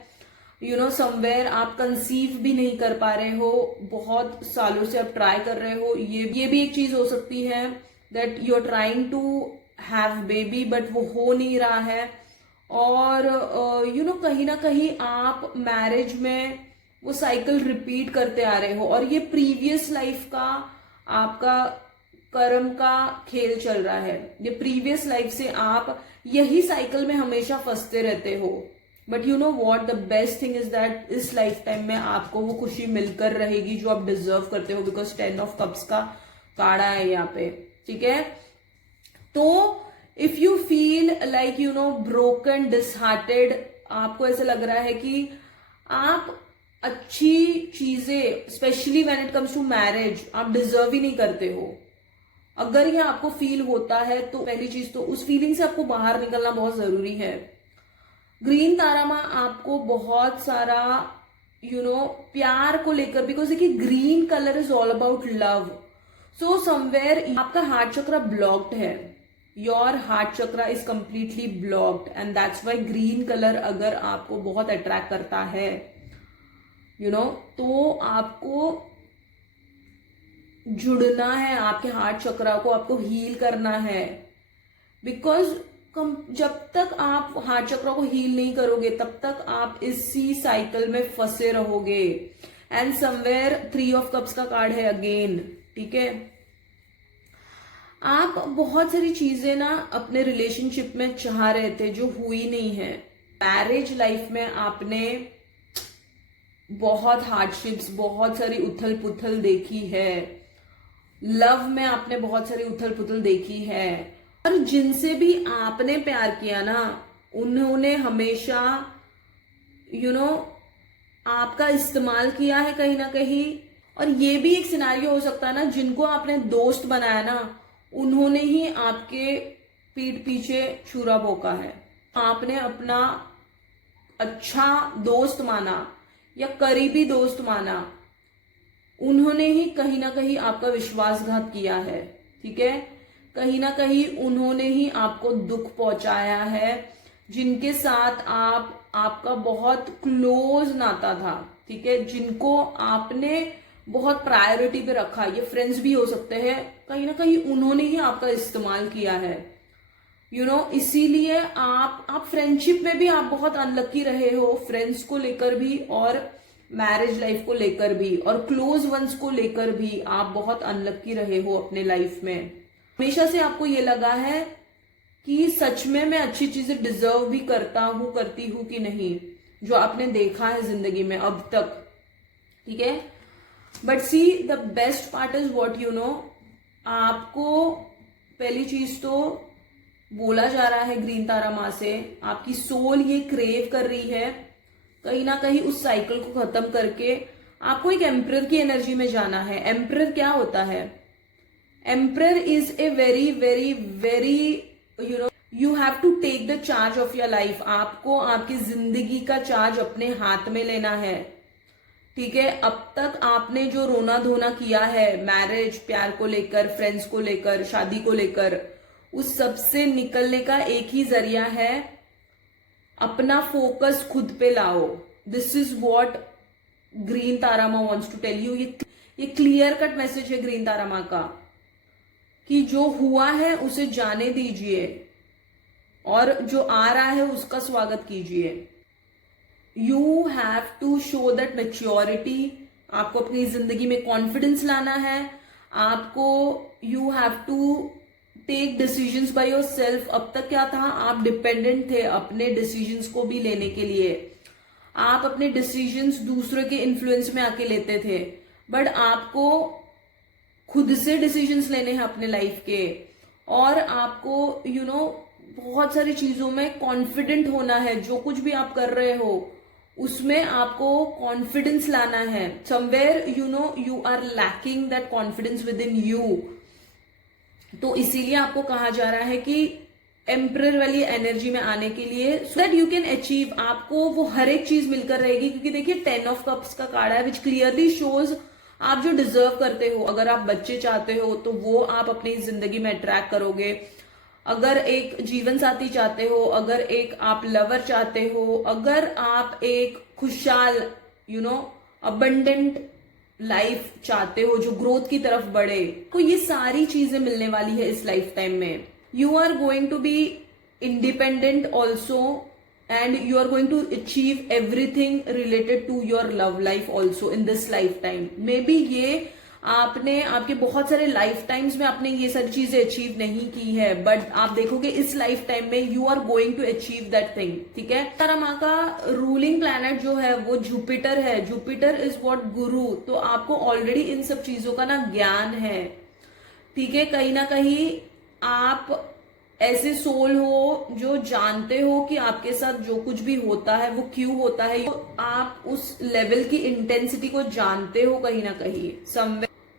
यू नो समवेयर आप कंसीव भी नहीं कर पा रहे हो, बहुत सालों से आप ट्राई कर रहे हो, ये भी एक चीज हो सकती है that you are trying to have baby but वो हो नहीं रहा है। और यू नो कहीं ना कहीं आप मैरिज में वो साइकिल रिपीट करते आ रहे हो और ये प्रीवियस लाइफ का आपका कर्म का खेल चल रहा है, ये प्रीवियस लाइफ से आप यही साइकिल में हमेशा फंसते रहते हो। But you know what, the best thing is that इस लाइफ टाइम में आपको वो खुशी मिलकर रहेगी जो आप डिजर्व करते हो, बिकॉज 10 ऑफ कप्स का कार्ड है यहाँ पे, ठीक है। तो if you feel like you know broken, disheartened, आपको ऐसा लग रहा है कि आप अच्छी चीजें specially when it comes to marriage आप डिजर्व ही नहीं करते हो, अगर ये आपको फील होता है तो पहली चीज तो उस फीलिंग से आपको बाहर निकलना बहुत जरूरी है। ग्रीन तारा माँ आपको बहुत सारा यू नो प्यार को लेकर, बिकॉज देखिए green colour is all about love, so somewhere आपका हार्ट चक्रा ब्लॉक्ड है, your heart chakra is completely blocked and that's why green colour अगर आपको बहुत अट्रैक्ट करता है यू नो तो आपको जुड़ना है, आपके हार्ट चक्रा को आपको हील करना है, बिकॉज जब तक आप हार्ट चक्र को हील नहीं करोगे तब तक आप इसी साइकिल में फंसे रहोगे। एंड समवेयर 3 ऑफ कप्स का कार्ड है अगेन, ठीक है। आप बहुत सारी चीजें ना अपने रिलेशनशिप में चाह रहे थे जो हुई नहीं है, मैरिज लाइफ में आपने बहुत हार्डशिप्स, बहुत सारी उथल पुथल देखी है, लव में आपने बहुत सारी उथल पुथल देखी है, और जिनसे भी आपने प्यार किया ना उन्होंने हमेशा यू नो आपका इस्तेमाल किया है कहीं ना कहीं। और ये भी एक सिनेरियो हो सकता है ना, जिनको आपने दोस्त बनाया ना उन्होंने ही आपके पीठ पीछे छुरा भोंका है, आपने अपना अच्छा दोस्त माना या करीबी दोस्त माना, उन्होंने ही कहीं ना कहीं आपका विश्वासघात किया है, ठीक है। कहीं ना कहीं उन्होंने ही आपको दुख पहुंचाया है, जिनके साथ आपका बहुत क्लोज नाता था, ठीक है, जिनको आपने बहुत प्रायोरिटी पे रखा, ये फ्रेंड्स भी हो सकते हैं, कहीं ना कहीं उन्होंने ही आपका इस्तेमाल किया है यू नो इसीलिए आप फ्रेंडशिप में भी आप बहुत अनलकी रहे हो, फ्रेंड्स को लेकर भी और मैरिज लाइफ को लेकर भी और क्लोज वंस को लेकर भी आप बहुत अनलकी रहे हो अपने लाइफ में। हमेशा से आपको ये लगा है कि सच में मैं अच्छी चीजें डिजर्व भी करता हूं, करती हूं कि नहीं, जो आपने देखा है जिंदगी में अब तक, ठीक है। But see the best part is what you know, आपको पहली चीज तो बोला जा रहा है ग्रीन तारा माँ से, आपकी सोल ये क्रेव कर रही है कहीं ना कहीं उस साइकिल को खत्म करके आपको एक एम्परर की एनर्जी में जाना है। एम्परर क्या होता है? Emperor is a very very very you know you have to take the charge of your life, आपको आपकी जिंदगी का चार्ज अपने हाथ में लेना है, ठीक है। अब तक आपने जो रोना धोना किया है मैरिज, प्यार को लेकर, फ्रेंड्स को लेकर, शादी को लेकर, उस सब से निकलने का एक ही जरिया है, अपना फोकस खुद पे लाओ। This is what green Tara माँ वांट्स टू टेल यू। ये क्लियर कट मैसेज है ग्रीन तारा माँ का कि जो हुआ है उसे जाने दीजिए और जो आ रहा है उसका स्वागत कीजिए। You have to show that maturity. आपको अपनी जिंदगी में कॉन्फिडेंस लाना है। आपको you have to take decisions by yourself. अब तक क्या था, आप डिपेंडेंट थे अपने डिसीजंस को भी लेने के लिए। आप अपने डिसीजंस दूसरे के इन्फ्लुएंस में आके लेते थे, बट आपको खुद से डिसीजंस लेने हैं अपने लाइफ के। और आपको बहुत सारी चीजों में कॉन्फिडेंट होना है। जो कुछ भी आप कर रहे हो उसमें आपको कॉन्फिडेंस लाना है। Somewhere you are lacking that confidence within you. तो इसीलिए आपको कहा जा रहा है कि एम्परर वाली एनर्जी में आने के लिए, सो दैट यू कैन अचीव। आपको वो हर एक चीज मिलकर रहेगी, क्योंकि देखिए 10 ऑफ कप्स का कार्ड है, विच क्लियरली शोज आप जो डिजर्व करते हो। अगर आप बच्चे चाहते हो तो वो आप अपनी जिंदगी में अट्रैक्ट करोगे। अगर एक जीवन साथी चाहते हो, अगर एक आप लवर चाहते हो, अगर आप एक खुशहाल अबंडेंट लाइफ चाहते हो जो ग्रोथ की तरफ बढ़े, तो ये सारी चीजें मिलने वाली है इस लाइफ टाइम में। You are going to be independent also and you are going to achieve everything related to your love life also in this lifetime. Maybe ये आपने आपके बहुत सारे लाइफ टाइम्स में आपने ये सारी चीजें अचीव नहीं की है, बट आप देखोगे इस लाइफ टाइम में you are going to achieve that thing. ठीक है, तारा माँ का रूलिंग प्लैनेट जो है वो जुपिटर है। जुपिटर इज व्हाट, गुरु। तो आपको ऑलरेडी इन सब चीजों का ना ज्ञान है। ठीक है, कहीं ना कहीं आप ऐसे सोल हो जो जानते हो कि आपके साथ जो कुछ भी होता है वो क्यों होता है। तो आप उस लेवल की इंटेंसिटी को जानते हो कहीं ना कहीं।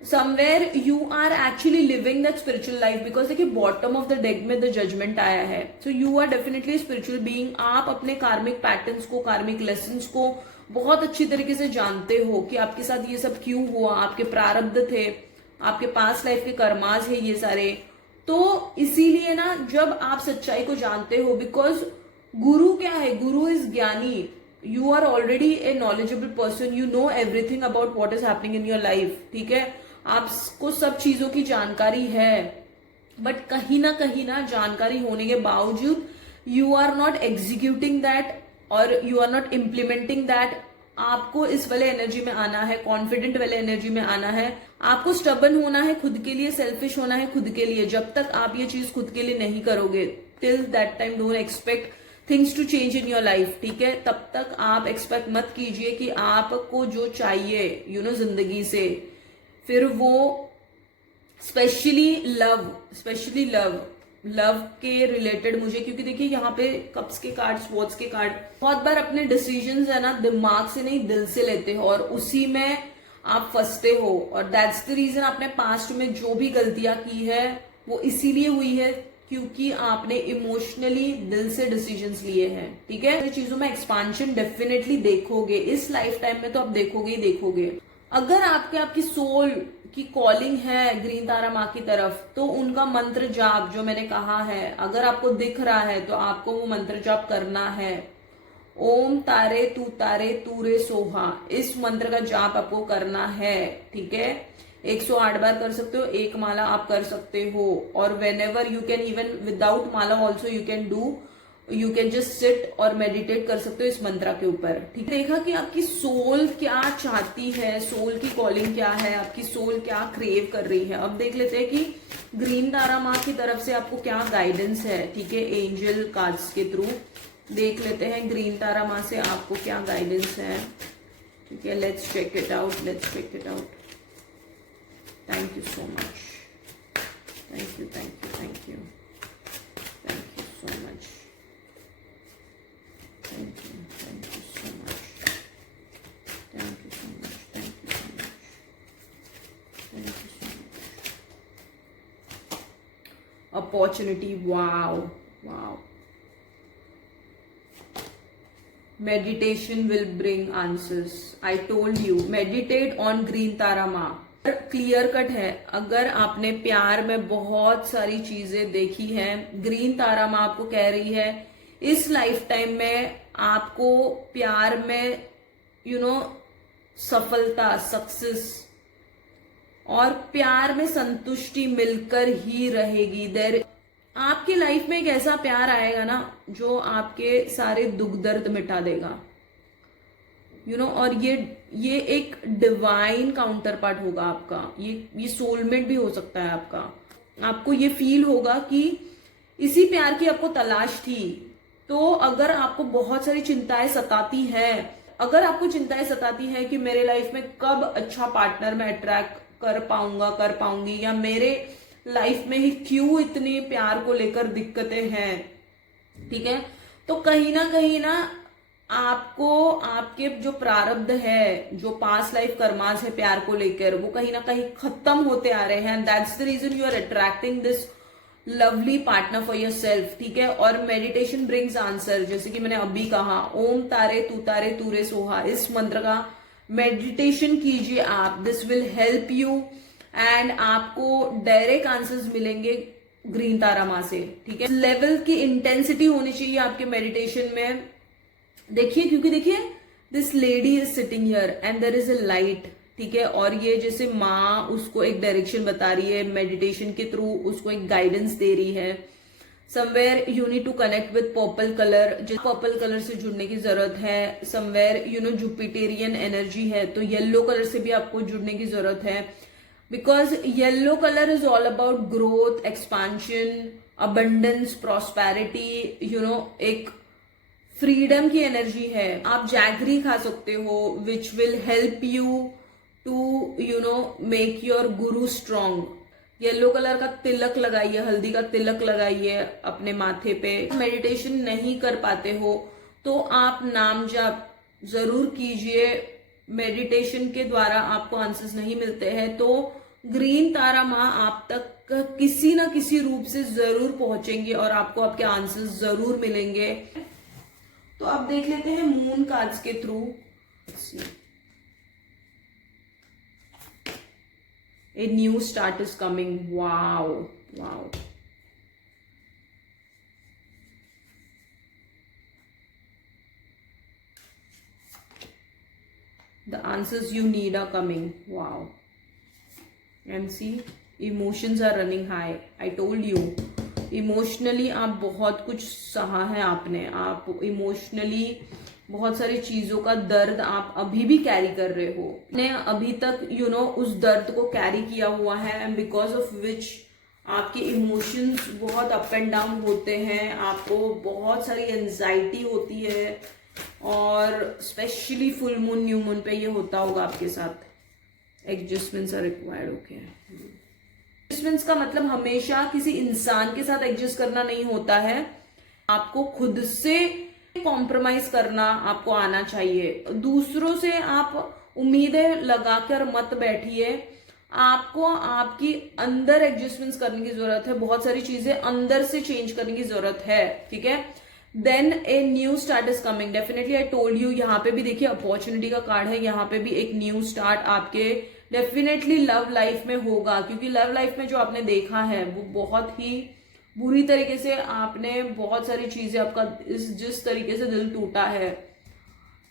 Somewhere you are actually living that spiritual life, because देखिए बॉटम ऑफ द डेक में द जजमेंट आया है। So you are definitely spiritual being. आप अपने कार्मिक पैटर्न्स को, कार्मिक लेसन्स को बहुत अच्छी तरीके से जानते हो कि आपके साथ ये सब क्यों हुआ। आपके प्रारब्ध थे, आपके पास लाइफ के कर्माज है ये सारे। तो इसीलिए ना जब आप सच्चाई को जानते हो, बिकॉज गुरु क्या है, गुरु इज ज्ञानी। You are already a knowledgeable person, you know everything about what is happening in your life. ठीक है, आपको सब चीजों की जानकारी है, बट कहीं ना जानकारी होने के बावजूद you are not executing that और you are not implementing that. आपको इस वाले एनर्जी में आना है, कॉन्फिडेंट वाले एनर्जी में आना है। आपको स्टबन होना है खुद के लिए, सेल्फिश होना है खुद के लिए। जब तक आप ये चीज खुद के लिए नहीं करोगे, till that time don't expect things to change in your life. ठीक है, तब तक आप एक्सपेक्ट मत कीजिए कि आपको जो चाहिए जिंदगी से, फिर वो स्पेशली लव के रिलेटेड मुझे, क्योंकि देखिए यहाँ पे कप्स के कार्ड, स्वॉर्ड्स के कार्ड, बहुत बार अपने डिसीजंस है ना दिमाग से नहीं दिल से लेते हो और उसी में आप फंसते हो। और दैट्स द रीजन आपने पास्ट में जो भी गलतियां की है वो इसीलिए हुई है क्योंकि आपने इमोशनली दिल से डिसीजंस लिए हैं। ठीक है, चीजों में एक्सपांशन डेफिनेटली देखोगे इस लाइफ टाइम में, तो आप देखोगे ही देखोगे। अगर आपकी सोल की कॉलिंग है ग्रीन तारा माँ की तरफ, तो उनका मंत्र जाप जो मैंने कहा है, अगर आपको दिख रहा है तो आपको वो मंत्र जाप करना है। ओम तारे तू रे सोहा, इस मंत्र का जाप आपको करना है। ठीक है, 108 बार कर सकते हो, एक माला आप कर सकते हो। और when ever you can, even without Mala also you can do, you can just sit और मेडिटेट कर सकते हो इस मंत्रा के ऊपर। ठीक है, देखा कि आपकी सोल क्या चाहती है, सोल की कॉलिंग क्या है, आपकी सोल क्या क्रेव कर रही है। अब देख लेते हैं कि ग्रीन तारा माँ की तरफ से आपको क्या गाइडेंस है। ठीक है, एंजल कार्ड्स के थ्रू देख लेते हैं ग्रीन तारा माँ से आपको क्या गाइडेंस है। ठीक है, let's check it out. Thank you so much, thank you so much. Thank you so much. Opportunity, wow. Meditation will bring answers. I told you, meditate on green tarama. Clear cut है, अगर आपने प्यार में बहुत सारी चीजें देखी हैं, ग्रीन तारा माँ आपको कह रही है इस लाइफ टाइम में आपको प्यार में सफलता, सक्सेस और प्यार में संतुष्टि मिलकर ही रहेगी। देर आपकी लाइफ में एक ऐसा प्यार आएगा ना जो आपके सारे दुख दर्द मिटा देगा, और ये एक डिवाइन काउंटर पार्ट होगा आपका, ये सोलमेट भी हो सकता है आपका। आपको ये फील होगा कि इसी प्यार की आपको तलाश थी। तो अगर आपको बहुत सारी चिंताएं सताती है, अगर आपको चिंताएं सताती है कि मेरे लाइफ में कब अच्छा पार्टनर मैं अट्रैक्ट कर पाऊंगी, या मेरे लाइफ में ही क्यों इतने प्यार को लेकर दिक्कतें हैं, ठीक है, तो कहीं ना आपको आपके जो प्रारब्ध है, जो पास्ट लाइफ कर्मास है प्यार को लेकर, वो कहीं ना कहीं खत्म होते आ रहे हैं। That's the reason you are attracting this lovely partner for yourself, ठीक है। और मेडिटेशन ब्रिंग्स आंसर, जैसे कि मैंने अभी कहा, ओम तारे तू रे सोहा, इस मंत्र का मेडिटेशन कीजिए आप। This will help you and आपको डायरेक्ट आंसर्स मिलेंगे ग्रीन तारा माँ से, ठीक है। लेवल की इंटेंसिटी होनी चाहिए आपके मेडिटेशन में, देखिए, क्योंकि देखिए this lady is sitting here and there is a light, ठीक है। और ये जैसे माँ उसको एक डायरेक्शन बता रही है, मेडिटेशन के थ्रू उसको एक गाइडेंस दे रही है। Somewhere you need to connect with purple colour, purple colour से जुड़ने की जरूरत है। समवेयर जुपिटेरियन एनर्जी है, तो येलो कलर से भी आपको जुड़ने की जरूरत है, because yellow colour is all about growth, expansion, abundance, prosperity, एक फ्रीडम की एनर्जी है। आप जैगरी खा सकते हो which will help you to make your guru strong. Yellow colour का तिलक लगाइए, हल्दी का तिलक लगाइए अपने माथे पे। मेडिटेशन नहीं कर पाते हो तो आप नाम जाप जरूर कीजिए, मेडिटेशन के द्वारा आपको आंसर्स नहीं मिलते हैं तो ग्रीन तारा माँ आप तक किसी ना किसी रूप से जरूर पहुंचेंगे और आपको आपके आंसर्स जरूर मिलेंगे। तो अब देख लेते हैं मून कार्ड्स के through. A new start is coming. Wow. The answers you need are coming. Wow. And see, emotions are running high. I told you. Emotionally आप बहुत कुछ सहा है आपने, आप इमोशनली बहुत सारी चीजों का दर्द आप अभी भी कैरी कर रहे हो, ने अभी तक उस दर्द को कैरी किया हुआ है, एंड बिकॉज ऑफ विच आपके इमोशंस बहुत अप एंड डाउन होते हैं, आपको बहुत सारी एंजाइटी होती है, और specially full moon, new moon पे ये होता होगा आपके साथ। Adjustments are required, okay. Adjustments का मतलब हमेशा किसी इंसान के साथ एडजस्ट करना नहीं होता है, आपको खुद से कॉम्प्रोमाइज करना आपको आना चाहिए। दूसरों से आप उम्मीदें लगाकर मत बैठिए, आपको आपकी अंदर एडजस्टमेंट्स करने की जरूरत है, बहुत सारी चीजें अंदर से चेंज करने की जरूरत है, ठीक है। Then a new start is coming, definitely I told you. यहाँ पे भी देखिए अपॉर्चुनिटी का कार्ड है, यहाँ पे भी एक न्यू स्टार्ट आपके डेफिनेटली लव लाइफ में होगा, क्योंकि लव लाइफ में जो आपने देखा है वो बहुत ही बुरी तरीके से आपने बहुत सारी चीजें, आपका जिस तरीके से दिल टूटा है,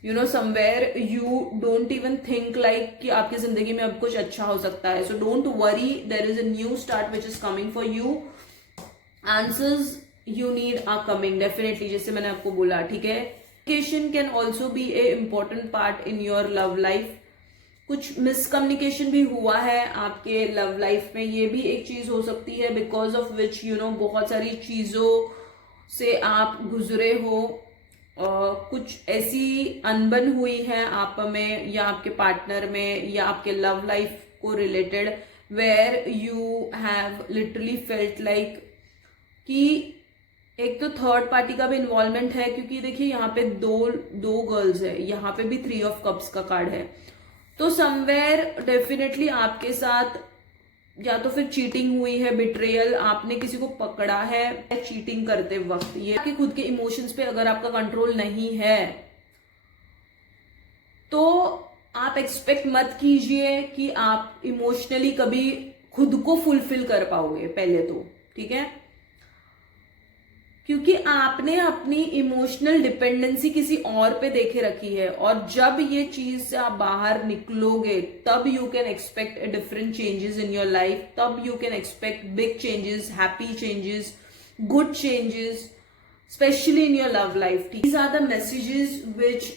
somewhere you don't even think like कि आपकी जिंदगी में अब कुछ अच्छा हो सकता है। So don't worry, there is a new start which is coming for you. Answers you need are coming definitely, जैसे मैंने आपको बोला, ठीक है। Communication can also be a important part in your love life. कुछ मिसकम्युनिकेशन भी हुआ है आपके लव लाइफ में, ये भी एक चीज हो सकती है, बिकॉज ऑफ विच बहुत सारी चीजों से आप गुजरे हो, कुछ ऐसी अनबन हुई है आप में या आपके पार्टनर में या आपके लव लाइफ को related, where you have literally felt like कि एक तो थर्ड पार्टी का भी इन्वॉल्वमेंट है, क्योंकि देखिए यहाँ पे दो गर्ल्स है, यहाँ पे भी 3 ऑफ कप्स का कार्ड है। तो समवेयर डेफिनेटली आपके साथ या तो फिर चीटिंग हुई है, बिट्रेयल, आपने किसी को पकड़ा है चीटिंग करते वक्त। ये आपके खुद के इमोशंस पे अगर आपका कंट्रोल नहीं है तो आप एक्सपेक्ट मत कीजिए कि आप इमोशनली कभी खुद को फुलफिल कर पाओगे पहले तो, ठीक है। क्योंकि आपने अपनी इमोशनल डिपेंडेंसी किसी और पे देखे रखी है, और जब ये चीज से आप बाहर निकलोगे तब you can expect different changes in your life, तब you can expect big changes, happy changes, good changes, specially in your love life. These are the messages which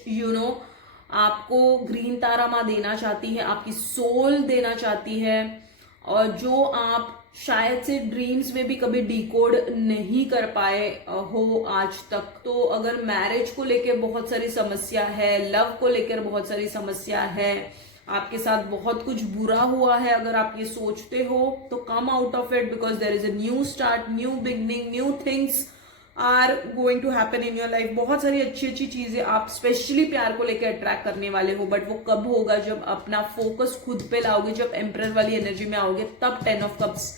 आपको ग्रीन तारा माँ देना चाहती है, आपकी सोल देना चाहती है, और जो आप शायद से ड्रीम्स में भी कभी डिकोड नहीं कर पाए हो आज तक। तो अगर मैरिज को लेकर बहुत सारी समस्या है, लव को लेकर बहुत सारी समस्या है, आपके साथ बहुत कुछ बुरा हुआ है, अगर आप ये सोचते हो तो come out of it, because there is a new start, new beginning, new things are going to happen in your life. बहुत सारी अच्छी अच्छी चीजें आप स्पेशली प्यार को लेकर अट्रैक्ट करने वाले हो, बट वो कब होगा? जब अपना फोकस खुद पे लाओगे, जब एम्परर वाली एनर्जी में आओगे, तब 10 ऑफ कप्स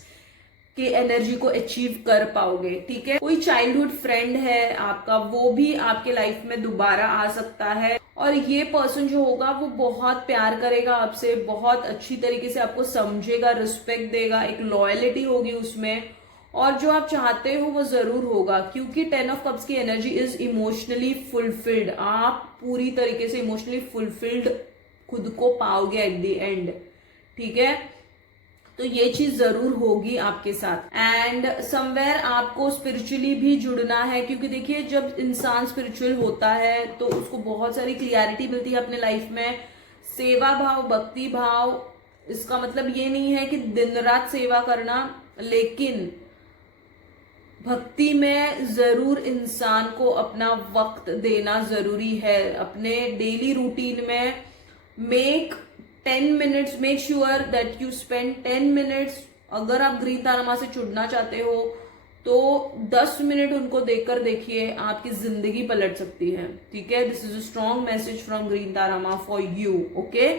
के एनर्जी को अचीव कर पाओगे। ठीक है, कोई चाइल्डहुड फ्रेंड है आपका, वो भी आपके लाइफ में दोबारा आ सकता है, और ये पर्सन जो होगा वो बहुत प्यार करेगा आपसे, बहुत अच्छी तरीके से आपको समझेगा, रिस्पेक्ट देगा, एक लॉयलिटी होगी उसमें, और जो आप चाहते हो वो जरूर होगा, क्योंकि 10 ऑफ कप्स की एनर्जी इज इमोशनली फुलफिल्ड। आप पूरी तरीके से इमोशनली फुलफिल्ड खुद को पाओगे एट द एंड। ठीक है, तो ये चीज जरूर होगी आपके साथ। एंड समवेयर आपको स्पिरिचुअली भी जुड़ना है, क्योंकि देखिए जब इंसान स्पिरिचुअल होता है तो उसको बहुत सारी क्लियरिटी मिलती है अपने लाइफ में। सेवा भाव, भक्ति भाव, इसका मतलब ये नहीं है कि दिन रात सेवा करना, लेकिन भक्ति में जरूर इंसान को अपना वक्त देना जरूरी है। अपने डेली रूटीन में make 10 minutes, make sure that you spend 10 minutes. अगर आप ग्रीन तारा माँ से जुड़ना चाहते हो तो 10 मिनट उनको देखकर देखिए, आपकी जिंदगी पलट सकती है। ठीक है, this is a strong message from green Tara माँ for you. Okay,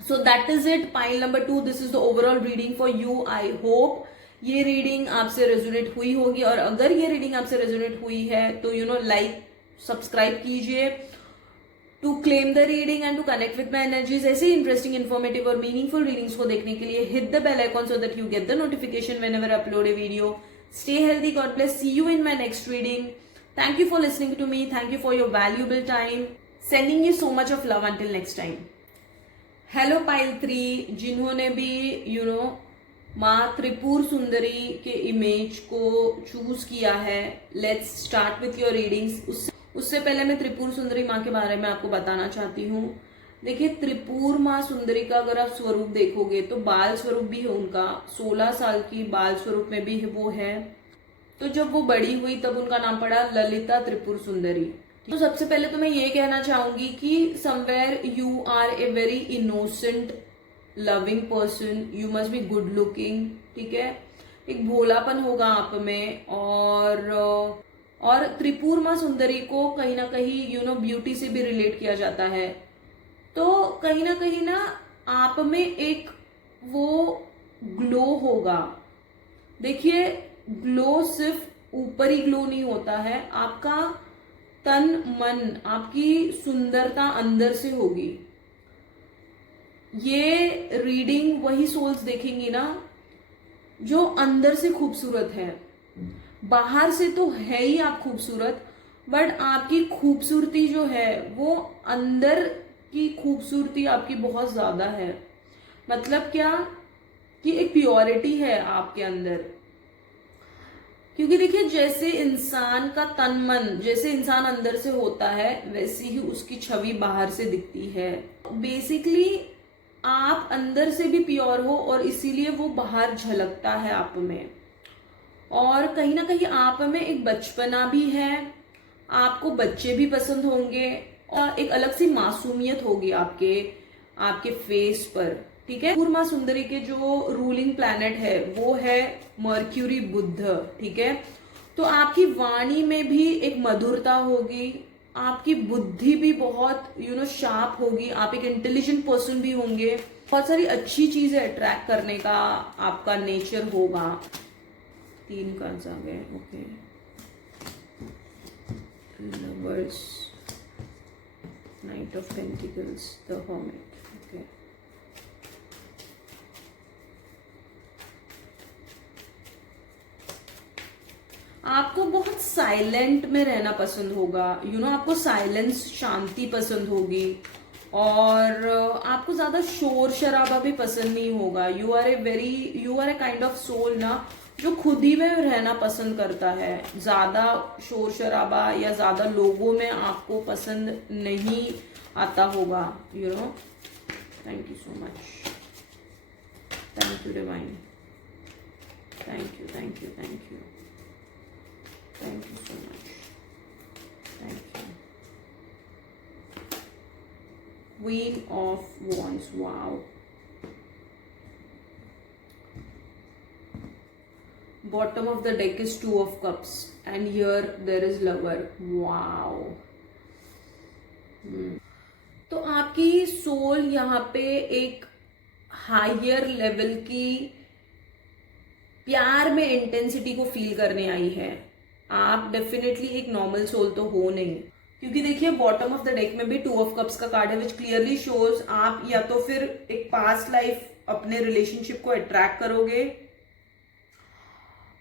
so that is it, pile number 2, this is the overall reading for you. I hope ये रीडिंग आपसे रेजोनेट हुई होगी, और अगर ये रीडिंग आपसे रेजोनेट हुई है तो लाइक सब्सक्राइब कीजिए to claim the reading and to connect with my energies. ऐसे इंटरेस्टिंग, इन्फॉर्मेटिव और मीनिंगफुल रीडिंग्स को देखने के लिए hit the bell icon so that you get the notification whenever I upload a video. Stay healthy, God bless, see you in my next reading. Thank you for listening to me, thank you for your valuable time, sending you so much of love until next time. Hello pile 3, जिन्होंने भी माँ त्रिपुर सुंदरी के इमेज को चूज किया है, let's start with your readings. उससे पहले मैं त्रिपुर सुंदरी माँ के बारे में आपको बताना चाहती हूँ। देखिए, त्रिपुर माँ सुंदरी का अगर आप स्वरूप देखोगे तो बाल स्वरूप भी है उनका, 16 साल की बाल स्वरूप में भी वो है। तो जब वो बड़ी हुई तब उनका नाम पड़ा ललिता त्रिपुर सुंदरी। तो सबसे पहले तो मैं ये कहना चाहूंगी कि somewhere you are a very innocent loving person, you must be good looking. ठीक है, एक भोलापन होगा आप में, और त्रिपुर माँ सुंदरी को कहीं ना कहीं ब्यूटी से भी रिलेट किया जाता है। तो कहीं ना आप में एक वो ग्लो होगा। देखिए, ग्लो सिर्फ ऊपरी ग्लो नहीं होता है, आपका तन मन, आपकी सुंदरता अंदर से होगी। ये रीडिंग वही सोल्स देखेंगी ना जो अंदर से खूबसूरत है। बाहर से तो है ही आप खूबसूरत, बट आपकी खूबसूरती जो है वो अंदर की खूबसूरती आपकी बहुत ज्यादा है। मतलब क्या कि एक प्योरिटी है आपके अंदर। क्योंकि देखिए, जैसे इंसान का तन मन, जैसे इंसान अंदर से होता है, वैसे ही उसकी छवि बाहर से दिखती है। बेसिकली आप अंदर से भी प्योर हो और इसीलिए वो बाहर झलकता है आप में। और कहीं ना कहीं आप में एक बचपना भी है, आपको बच्चे भी पसंद होंगे, और एक अलग सी मासूमियत होगी आपके फेस पर। ठीक है, माँ सुंदरी के जो रूलिंग प्लैनेट है वो है मर्क्यूरी बुध। ठीक है, तो आपकी वाणी में भी एक मधुरता होगी, आपकी बुद्धि भी बहुत शार्प होगी, आप एक इंटेलिजेंट पर्सन भी होंगे, बहुत सारी अच्छी चीजें अट्रैक्ट करने का आपका नेचर होगा। 3 कार्ड्स आ गए। Okay, lovers, night of pentacles, the hermit. Okay, आपको बहुत साइलेंट में रहना पसंद होगा, आपको साइलेंस, शांति पसंद होगी, और आपको ज्यादा शोर शराबा भी पसंद नहीं होगा। You are a kind of soul ना, जो खुद ही में रहना पसंद करता है। ज्यादा शोर शराबा या ज्यादा लोगों में आपको पसंद नहीं आता होगा। Thank you so much, thank you divine, thank you, thank you, thank you, thank you so much, thank you. Queen of Wands, wow. Bottom of the deck is Two of Cups, and here there is Lover, wow. तो आपकी सोल यहाँ पे एक हायर लेवल की प्यार में इंटेंसिटी को फील करने आई है। आप डेफिनेटली एक नॉर्मल सोल तो हो नहीं, क्योंकि देखिए बॉटम ऑफ द डेक में भी 2 ऑफ कप्स का कार्ड है, विच क्लियरली शोज आप या तो फिर एक पास्ट लाइफ अपने रिलेशनशिप को अट्रैक्ट करोगे,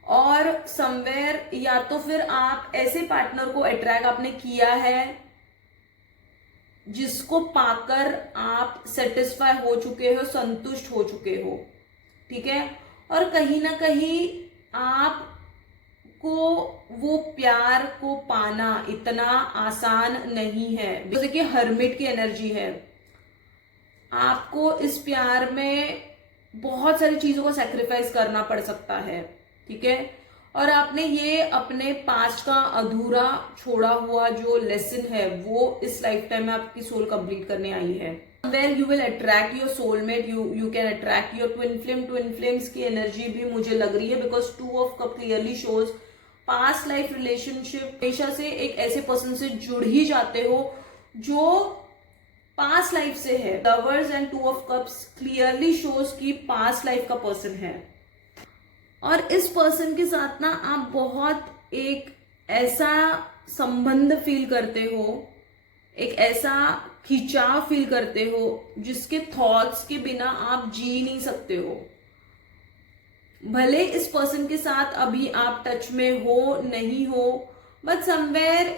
और समवेयर या तो फिर आप ऐसे पार्टनर को अट्रैक्ट आपने किया है जिसको पाकर आप सेटिस्फाई हो चुके हो, संतुष्ट हो चुके हो, ठीक है। और कहीं ना कहीं आप को वो प्यार को पाना इतना आसान नहीं है। जैसे कि हर्मिट की एनर्जी है, आपको इस प्यार में बहुत सारी चीजों को सैक्रिफाइस करना पड़ सकता है, ठीक है। और आपने ये अपने पास्ट का अधूरा छोड़ा हुआ जो लेसन है वो इस लाइफ टाइम में आपकी सोल कंप्लीट करने आई है। Where you will attract your soulmate, you can attract your twin flame. Twin flames की एनर्जी भी मुझे लग रही है, because 2 of cup clearly shows past life relationship. हमेशा से एक ऐसे पर्सन से जुड़ ही जाते हो जो पास्ट लाइफ से है। Lovers and 2 of cups clearly shows की पास्ट लाइफ का पर्सन है, और इस पर्सन के साथ ना आप बहुत एक ऐसा संबंध फील करते हो, एक ऐसा खिंचाव फील करते हो जिसके थॉट्स के बिना आप जी नहीं सकते हो। भले इस पर्सन के साथ अभी आप टच में हो नहीं हो, but somewhere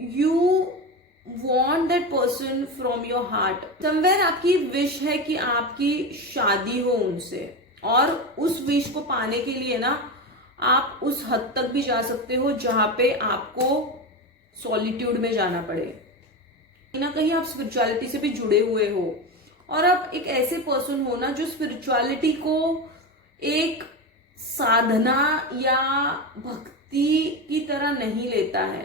you want that person from your heart. Somewhere आपकी विश है कि आपकी शादी हो उनसे, और उस विश को पाने के लिए ना आप उस हद तक भी जा सकते हो जहां पे आपको सॉलिट्यूड में जाना पड़े। कहीं ना कहीं आप स्पिरिचुअलिटी से भी जुड़े हुए हो, और आप एक ऐसे पर्सन हो ना जो स्पिरिचुअलिटी को एक साधना या भक्ति की तरह नहीं लेता है।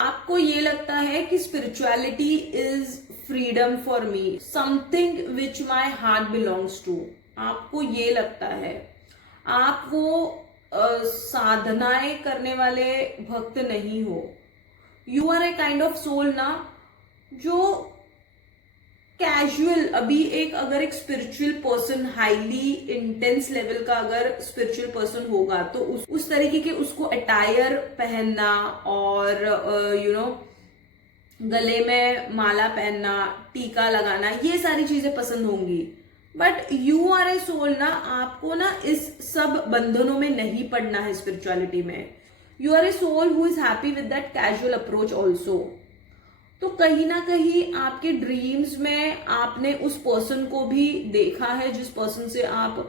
आपको ये लगता है कि spirituality is freedom for me, something which my heart belongs to. आपको ये लगता है, आप वो साधनाएं करने वाले भक्त नहीं हो। You are a kind of soul ना जो कैजुअल, अभी अगर एक spiritual person highly intense level का अगर स्पिरिचुअल पर्सन होगा तो उस तरीके के उसको अटायर पहनना और गले में माला पहनना, टीका लगाना, ये सारी चीजें पसंद होंगी। But you are a soul ना, आपको ना इस सब बंधनों में नहीं पड़ना है स्पिरिचुअलिटी में। You are a soul who is happy with that casual approach also. तो कहीं ना कहीं आपके ड्रीम्स में आपने उस पर्सन को भी देखा है जिस पर्सन से आप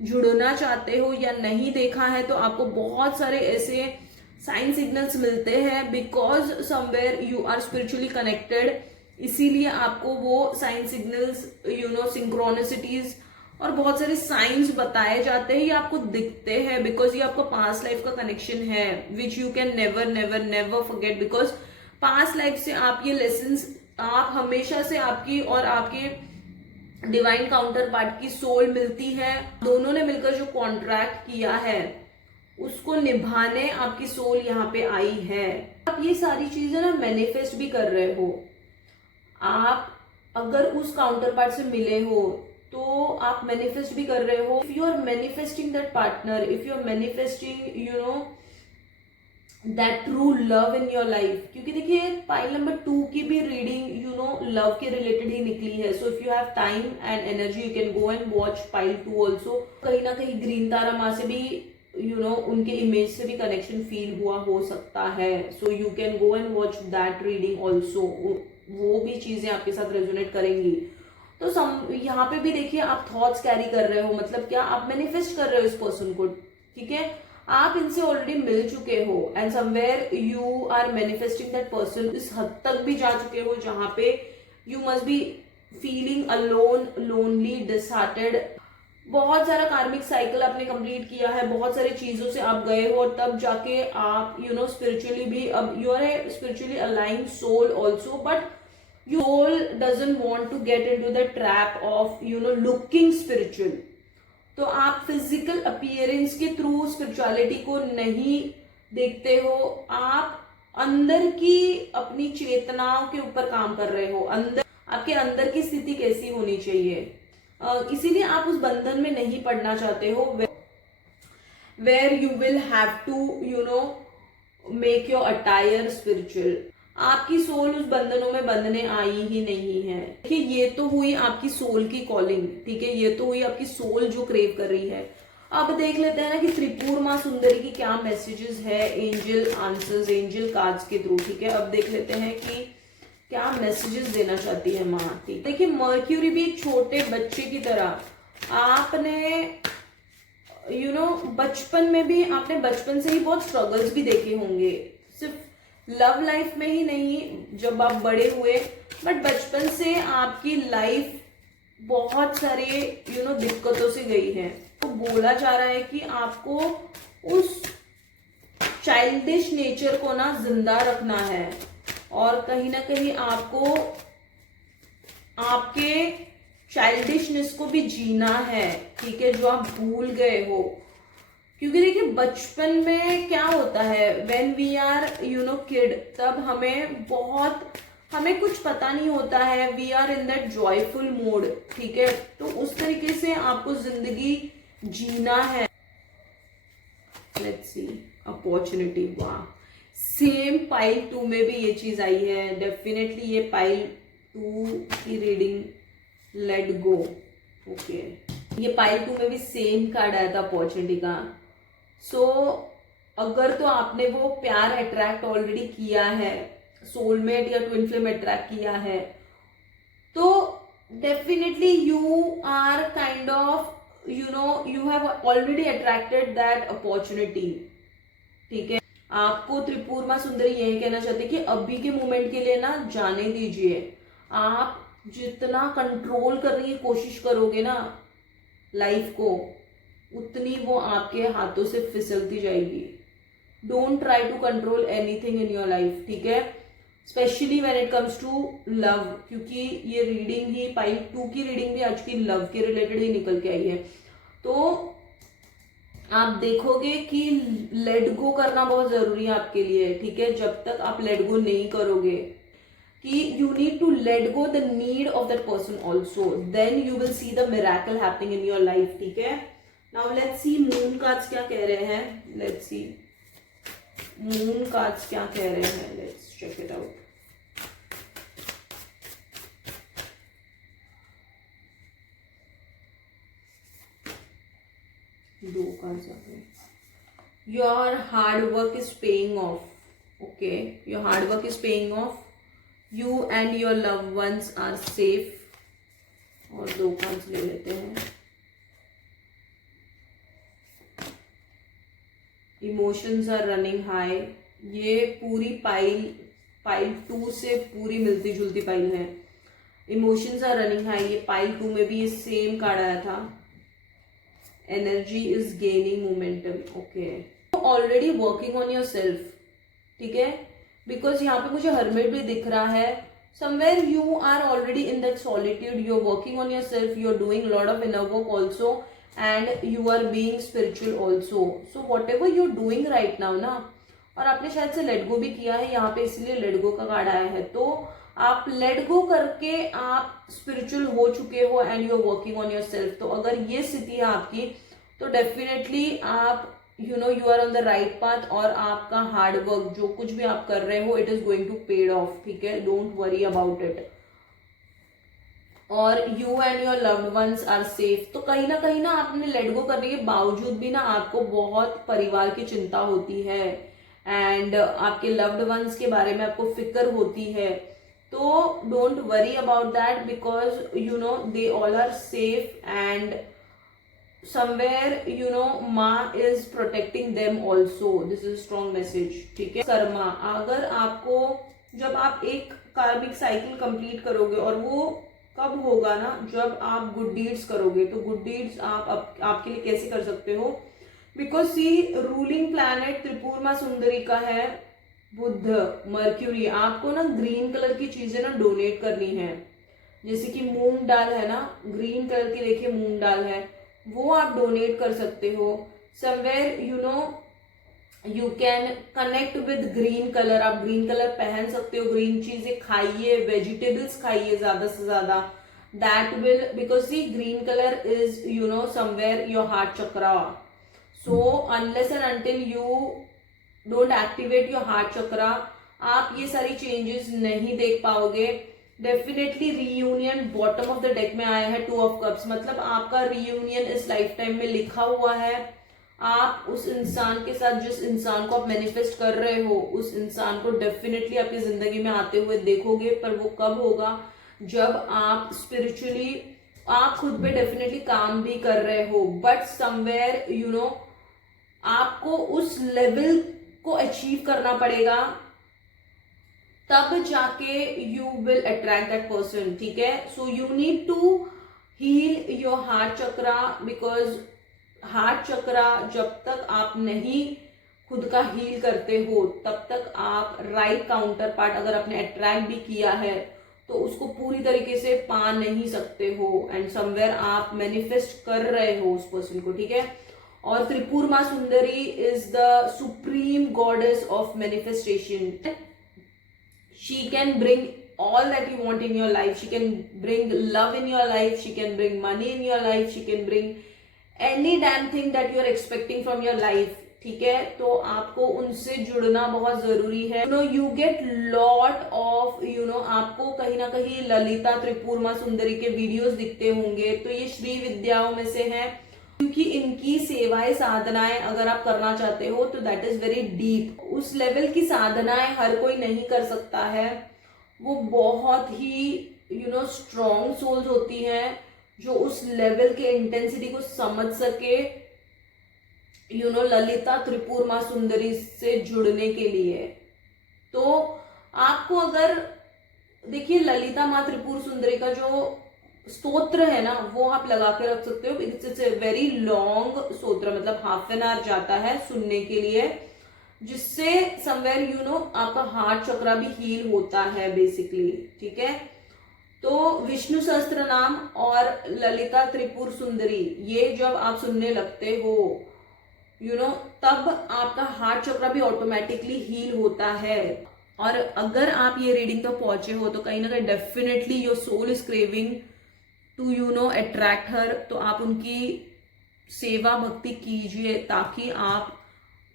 जुड़ना चाहते हो, या नहीं देखा है तो आपको बहुत सारे ऐसे साइन सिग्नल्स मिलते हैं, because somewhere you are spiritually connected. इसीलिए आपको वो साइन सिग्नल्स, सिंक्रोनिसिटीज और बहुत सारे साइंस बताए जाते हैं, ये आपको दिखते हैं, बिकॉज ये आपका पास्ट लाइफ का कनेक्शन है which you can never never never forget. Because past life से आप ये लेसन्स, आप हमेशा से आपकी और आपके डिवाइन काउंटर पार्ट की सोल मिलती है, दोनों ने मिलकर जो कॉन्ट्रैक्ट किया है उसको निभाने आपकी सोल यहाँ पे आई है। आप ये सारी चीजें ना मैनिफेस्ट भी कर रहे हो। आप अगर उस काउंटर पार्ट से मिले हो तो आप मैनिफेस्ट भी कर रहे हो। If you are manifesting that partner, if you are manifesting that true love in your life, क्योंकि देखिए पाइल नंबर 2 की भी रीडिंग लव के रिलेटेड ही निकली है। So if you have time and energy you can go and watch pile 2 also. कहीं ना कहीं ग्रीन तारा माँ से भी उनके इमेज से भी कनेक्शन फील हुआ हो सकता है. So you can go and watch that reading also. वो भी चीजें आपके साथ रेजोनेट करेंगी. तो यहाँ पे भी देखिए आप थॉट्स कैरी कर रहे हो, मतलब क्या आप मैनिफेस्ट कर रहे हो इस पर्सन को. ठीक है, आप इनसे ऑलरेडी मिल चुके हो and somewhere you are manifesting that person. इस हद तक भी जा चुके हो जहां पे you must be feeling alone, lonely, disheartened. बहुत सारा कार्मिक साइकिल आपने कंप्लीट किया है, बहुत सारी चीजों से आप गए हो, तब जाके आप स्पिरिचुअली भी, अब you are a spiritually aligned soul also, but your soul doesn't want to get into the trap of looking spiritual. तो आप फिजिकल अपीयरेंस के थ्रू स्पिरिचुअलिटी को नहीं देखते हो, आप अंदर की अपनी चेतनाओं के ऊपर काम कर रहे हो. अंदर आपके अंदर की स्थिति कैसी होनी चाहिए, इसीलिए आप उस बंधन में नहीं पड़ना चाहते हो where you will have to make your attire spiritual. आपकी सोल उस बंधनों में बंधने आई ही नहीं है. देखिए, ये तो हुई आपकी सोल की कॉलिंग. ठीक है, ये तो हुई आपकी सोल जो क्रेव कर रही है. अब देख लेते हैं ना कि त्रिपुर माँ सुंदरी की क्या मैसेजेस है एंजल आंसर्स, एंजल कार्ड्स के थ्रू. ठीक है, अब देख लेते हैं कि क्या मैसेजेस देना चाहती है माँ. ठीक, देखिए मर्क्यूरी भी एक छोटे बच्चे की तरह आपने बचपन में भी, आपने बचपन से ही बहुत स्ट्रगल्स भी देखे होंगे. सिर्फ लव लाइफ में ही नहीं, जब आप बड़े हुए, बट बचपन से आपकी लाइफ बहुत सारे दिक्कतों से गई है. तो बोला जा रहा है कि आपको उस चाइल्डिश नेचर को ना जिंदा रखना है और कहीं ना कहीं आपको आपके चाइल्डिशनेस को भी जीना है. ठीक है, जो आप भूल गए हो. क्योंकि देखिए बचपन में क्या होता है, व्हेन वी आर किड, तब हमें कुछ पता नहीं होता है, we are in that joyful mood. ठीक है, तो उस तरीके से आपको जिंदगी जीना है. Let's see opportunity. वाह, सेम पाइल 2 में भी ये चीज आई है. डेफिनेटली ये पाइल 2 की रीडिंग लेट गो. ओके, ये पाइल 2 में भी सेम कार्ड आया था अपॉर्चुनिटी का. सो अगर तो आपने वो प्यार अट्रैक्ट ऑलरेडी किया है, सोलमेट या ट्विन फ्लेम अट्रैक्ट किया है, तो definitely you are kind of you have already attracted that opportunity. ठीक है, आपको त्रिपुर माँ सुंदरी यही कहना चाहते हैं कि अभी के मोमेंट के लिए ना जाने दीजिए. आप जितना कंट्रोल करने की कोशिश करोगे ना लाइफ को, उतनी वो आपके हाथों से फिसलती जाएगी. Don't try to control anything in your life. ठीक है, specially when it comes to love, क्योंकि ये रीडिंग ही, पाइल 2 की रीडिंग भी आज की लव के रिलेटेड ही निकल के आई है. तो आप देखोगे कि लेट गो करना बहुत जरूरी है आपके लिए. ठीक है, जब तक आप लेट गो नहीं करोगे, कि you need to let go the need of that person also, then you will see the miracle happening in your life. ठीक है, now let's see moon cards क्या कह रहे हैं. लेट्स सी मून कार्ड्स क्या कह रहे हैं. Let's check it out. दो कार्ड्स आ गए. Your hard work is paying off. Okay, your hard work is paying off. You and your love ones are safe. और दो कार्ड्स ले लेते हैं. Emotions are running high. ये पूरी पाइल 2 से पूरी मिलती जुलती पाइल है. इमोशंस आर रनिंग हाई, ये पाइल 2 में भी ये सेम कार्ड आया था. Energy is gaining momentum. Okay, already working on yourself. ठीक है, बिकॉज यहाँ पे मुझे हर्मिट भी दिख रहा है. Somewhere you are already in that solitude, you are working on yourself, you are doing lot of inner work also, and you are being spiritual also. So whatever you're doing right now ना, और आपने शायद से लेट गो भी किया है यहाँ पे, इसलिए लेट गो का कार्ड आया है. तो आप लेट गो करके आप स्पिरिचुअल हो चुके हो and you are working on yourself. तो अगर ये स्थिति है आपकी, तो डेफिनेटली आप you are on the right path, और आपका हार्ड वर्क जो कुछ भी आप कर रहे हो, it is going to paid off. ठीक है, डोंट वरी अबाउट इट. और you and your loved ones are safe. तो कहीं ना आपने लेट गो करने के बावजूद भी ना आपको बहुत परिवार की चिंता होती है एंड आपके लव्ड वंस के बारे में आपको फिक्र होती है। तो don't worry about that because you know they all are safe and somewhere माँ is protecting them also. This is strong message, ठीक है। कर्मा, अगर आपको जब आप एक कार्मिक साइकिल कंप्लीट करोगे, और वो कब होगा ना, जब आप गुड डीड्स करोगे। तो गुड डीड्स आपके लिए कैसे कर सकते हो, बिकॉज सी रूलिंग प्लैनेट त्रिपुरमा सुंदरी का है बुध, मर्क्यूरी। आपको ना ग्रीन कलर की चीजें ना डोनेट करनी है, जैसे कि मूंग दाल है ना, ग्रीन कलर की देखिए मूंग दाल है, वो आप डोनेट कर सकते हो। Somewhere you can connect with green colour, आप ग्रीन कलर पहन सकते हो, ग्रीन चीजें खाइए, वेजिटेबल्स खाइए ज्यादा से ज्यादा। That will, because see green colour is somewhere your heart chakra. So unless and until you don't activate your heart chakra, आप ये सारी चेंजेस नहीं देख पाओगे। Definitely reunion bottom of the deck में आया है 2 ऑफ कप्स, मतलब आपका रीयूनियन इस लाइफ टाइम में लिखा हुआ है। आप उस इंसान के साथ, जिस इंसान को आप मैनिफेस्ट कर रहे हो, उस इंसान को डेफिनेटली आपकी जिंदगी में आते हुए देखोगे। पर वो कब होगा, जब आप स्पिरिचुअली, आप खुद पे डेफिनेटली काम भी कर रहे हो, बट समवेयर आपको उस लेवल को अचीव करना पड़ेगा, तब जाके you will attract that person, ठीक है। So you need to heal your heart chakra, because heart chakra जब तक आप नहीं खुद का हील करते हो, तब तक आप राइट काउंटर पार्ट अगर आपने अट्रैक्ट भी किया है तो उसको पूरी तरीके से पा नहीं सकते हो, एंड समवेयर आप मैनिफेस्ट कर रहे हो उस पर्सन को, ठीक है। और त्रिपुरमा सुंदरी is the supreme goddess of manifestation. She can bring all that you want in your life. She can bring love in your life, she can bring money in your life, she can bring any damn thing that you are expecting from your life, ठीक है। तो आपको उनसे जुड़ना बहुत जरूरी है। you get lot of आपको कहीं ना कहीं ललिता त्रिपुरमा सुंदरी के वीडियोस दिखते होंगे, तो ये श्री विद्याओं में से है, क्योंकि इनकी सेवाएं साधनाएं अगर आप करना चाहते हो तो दैट इज वेरी डीप। उस लेवल की साधनाएं हर कोई नहीं कर सकता है, वो बहुत ही स्ट्रॉन्ग सोल्स होती हैं जो उस लेवल के इंटेंसिटी को समझ सके ललिता त्रिपुरमा सुंदरी से जुड़ने के लिए। तो आपको अगर देखिए ललिता माँ त्रिपुर सुंदरी का जो स्तोत्र है ना, वो आप लगा के रख सकते हो। इट्स ए वेरी लॉन्ग स्तोत्र, मतलब हाफ एन आवर जाता है सुनने के लिए, जिससे समवेयर आपका हार्ट चक्रा भी हील होता है बेसिकली, ठीक है। तो विष्णु सहस्त्र नाम और ललिता त्रिपुर सुंदरी, ये जब आप सुनने लगते हो तब आपका हार्ट चक्रा भी ऑटोमेटिकली हील होता है। और अगर आप ये रीडिंग तक पहुंचे हो तो कहीं ना कहीं definitely your soul is craving to attract her. तो आप उनकी सेवा भक्ति कीजिए ताकि आप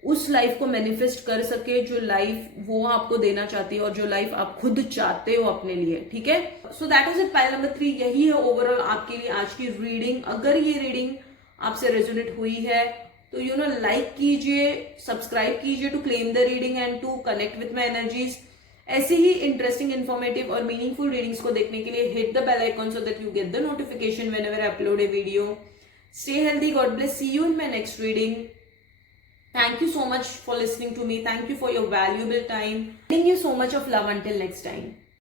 उस लाइफ को मैनिफेस्ट कर सके जो लाइफ वो आपको देना चाहती है और जो लाइफ आप खुद चाहते हो अपने लिए, ठीक है। सो that is it, pile number 3। यही है ओवरऑल आपके लिए आज की रीडिंग। अगर ये रीडिंग आपसे रेजोनेट हुई है तो लाइक कीजिए, सब्सक्राइब कीजिए to claim the reading and to connect with my energies. ऐसे ही इंटरेस्टिंग, इन्फॉर्मेटिव और मीनिंगफुल रीडिंग्स को देखने के लिए hit the bell icon so that you get the notification whenever I upload a video. Stay healthy, God bless, see you in my next reading. Thank you so much for listening to me. Thank you for your valuable time. Sending you so much of love until next time.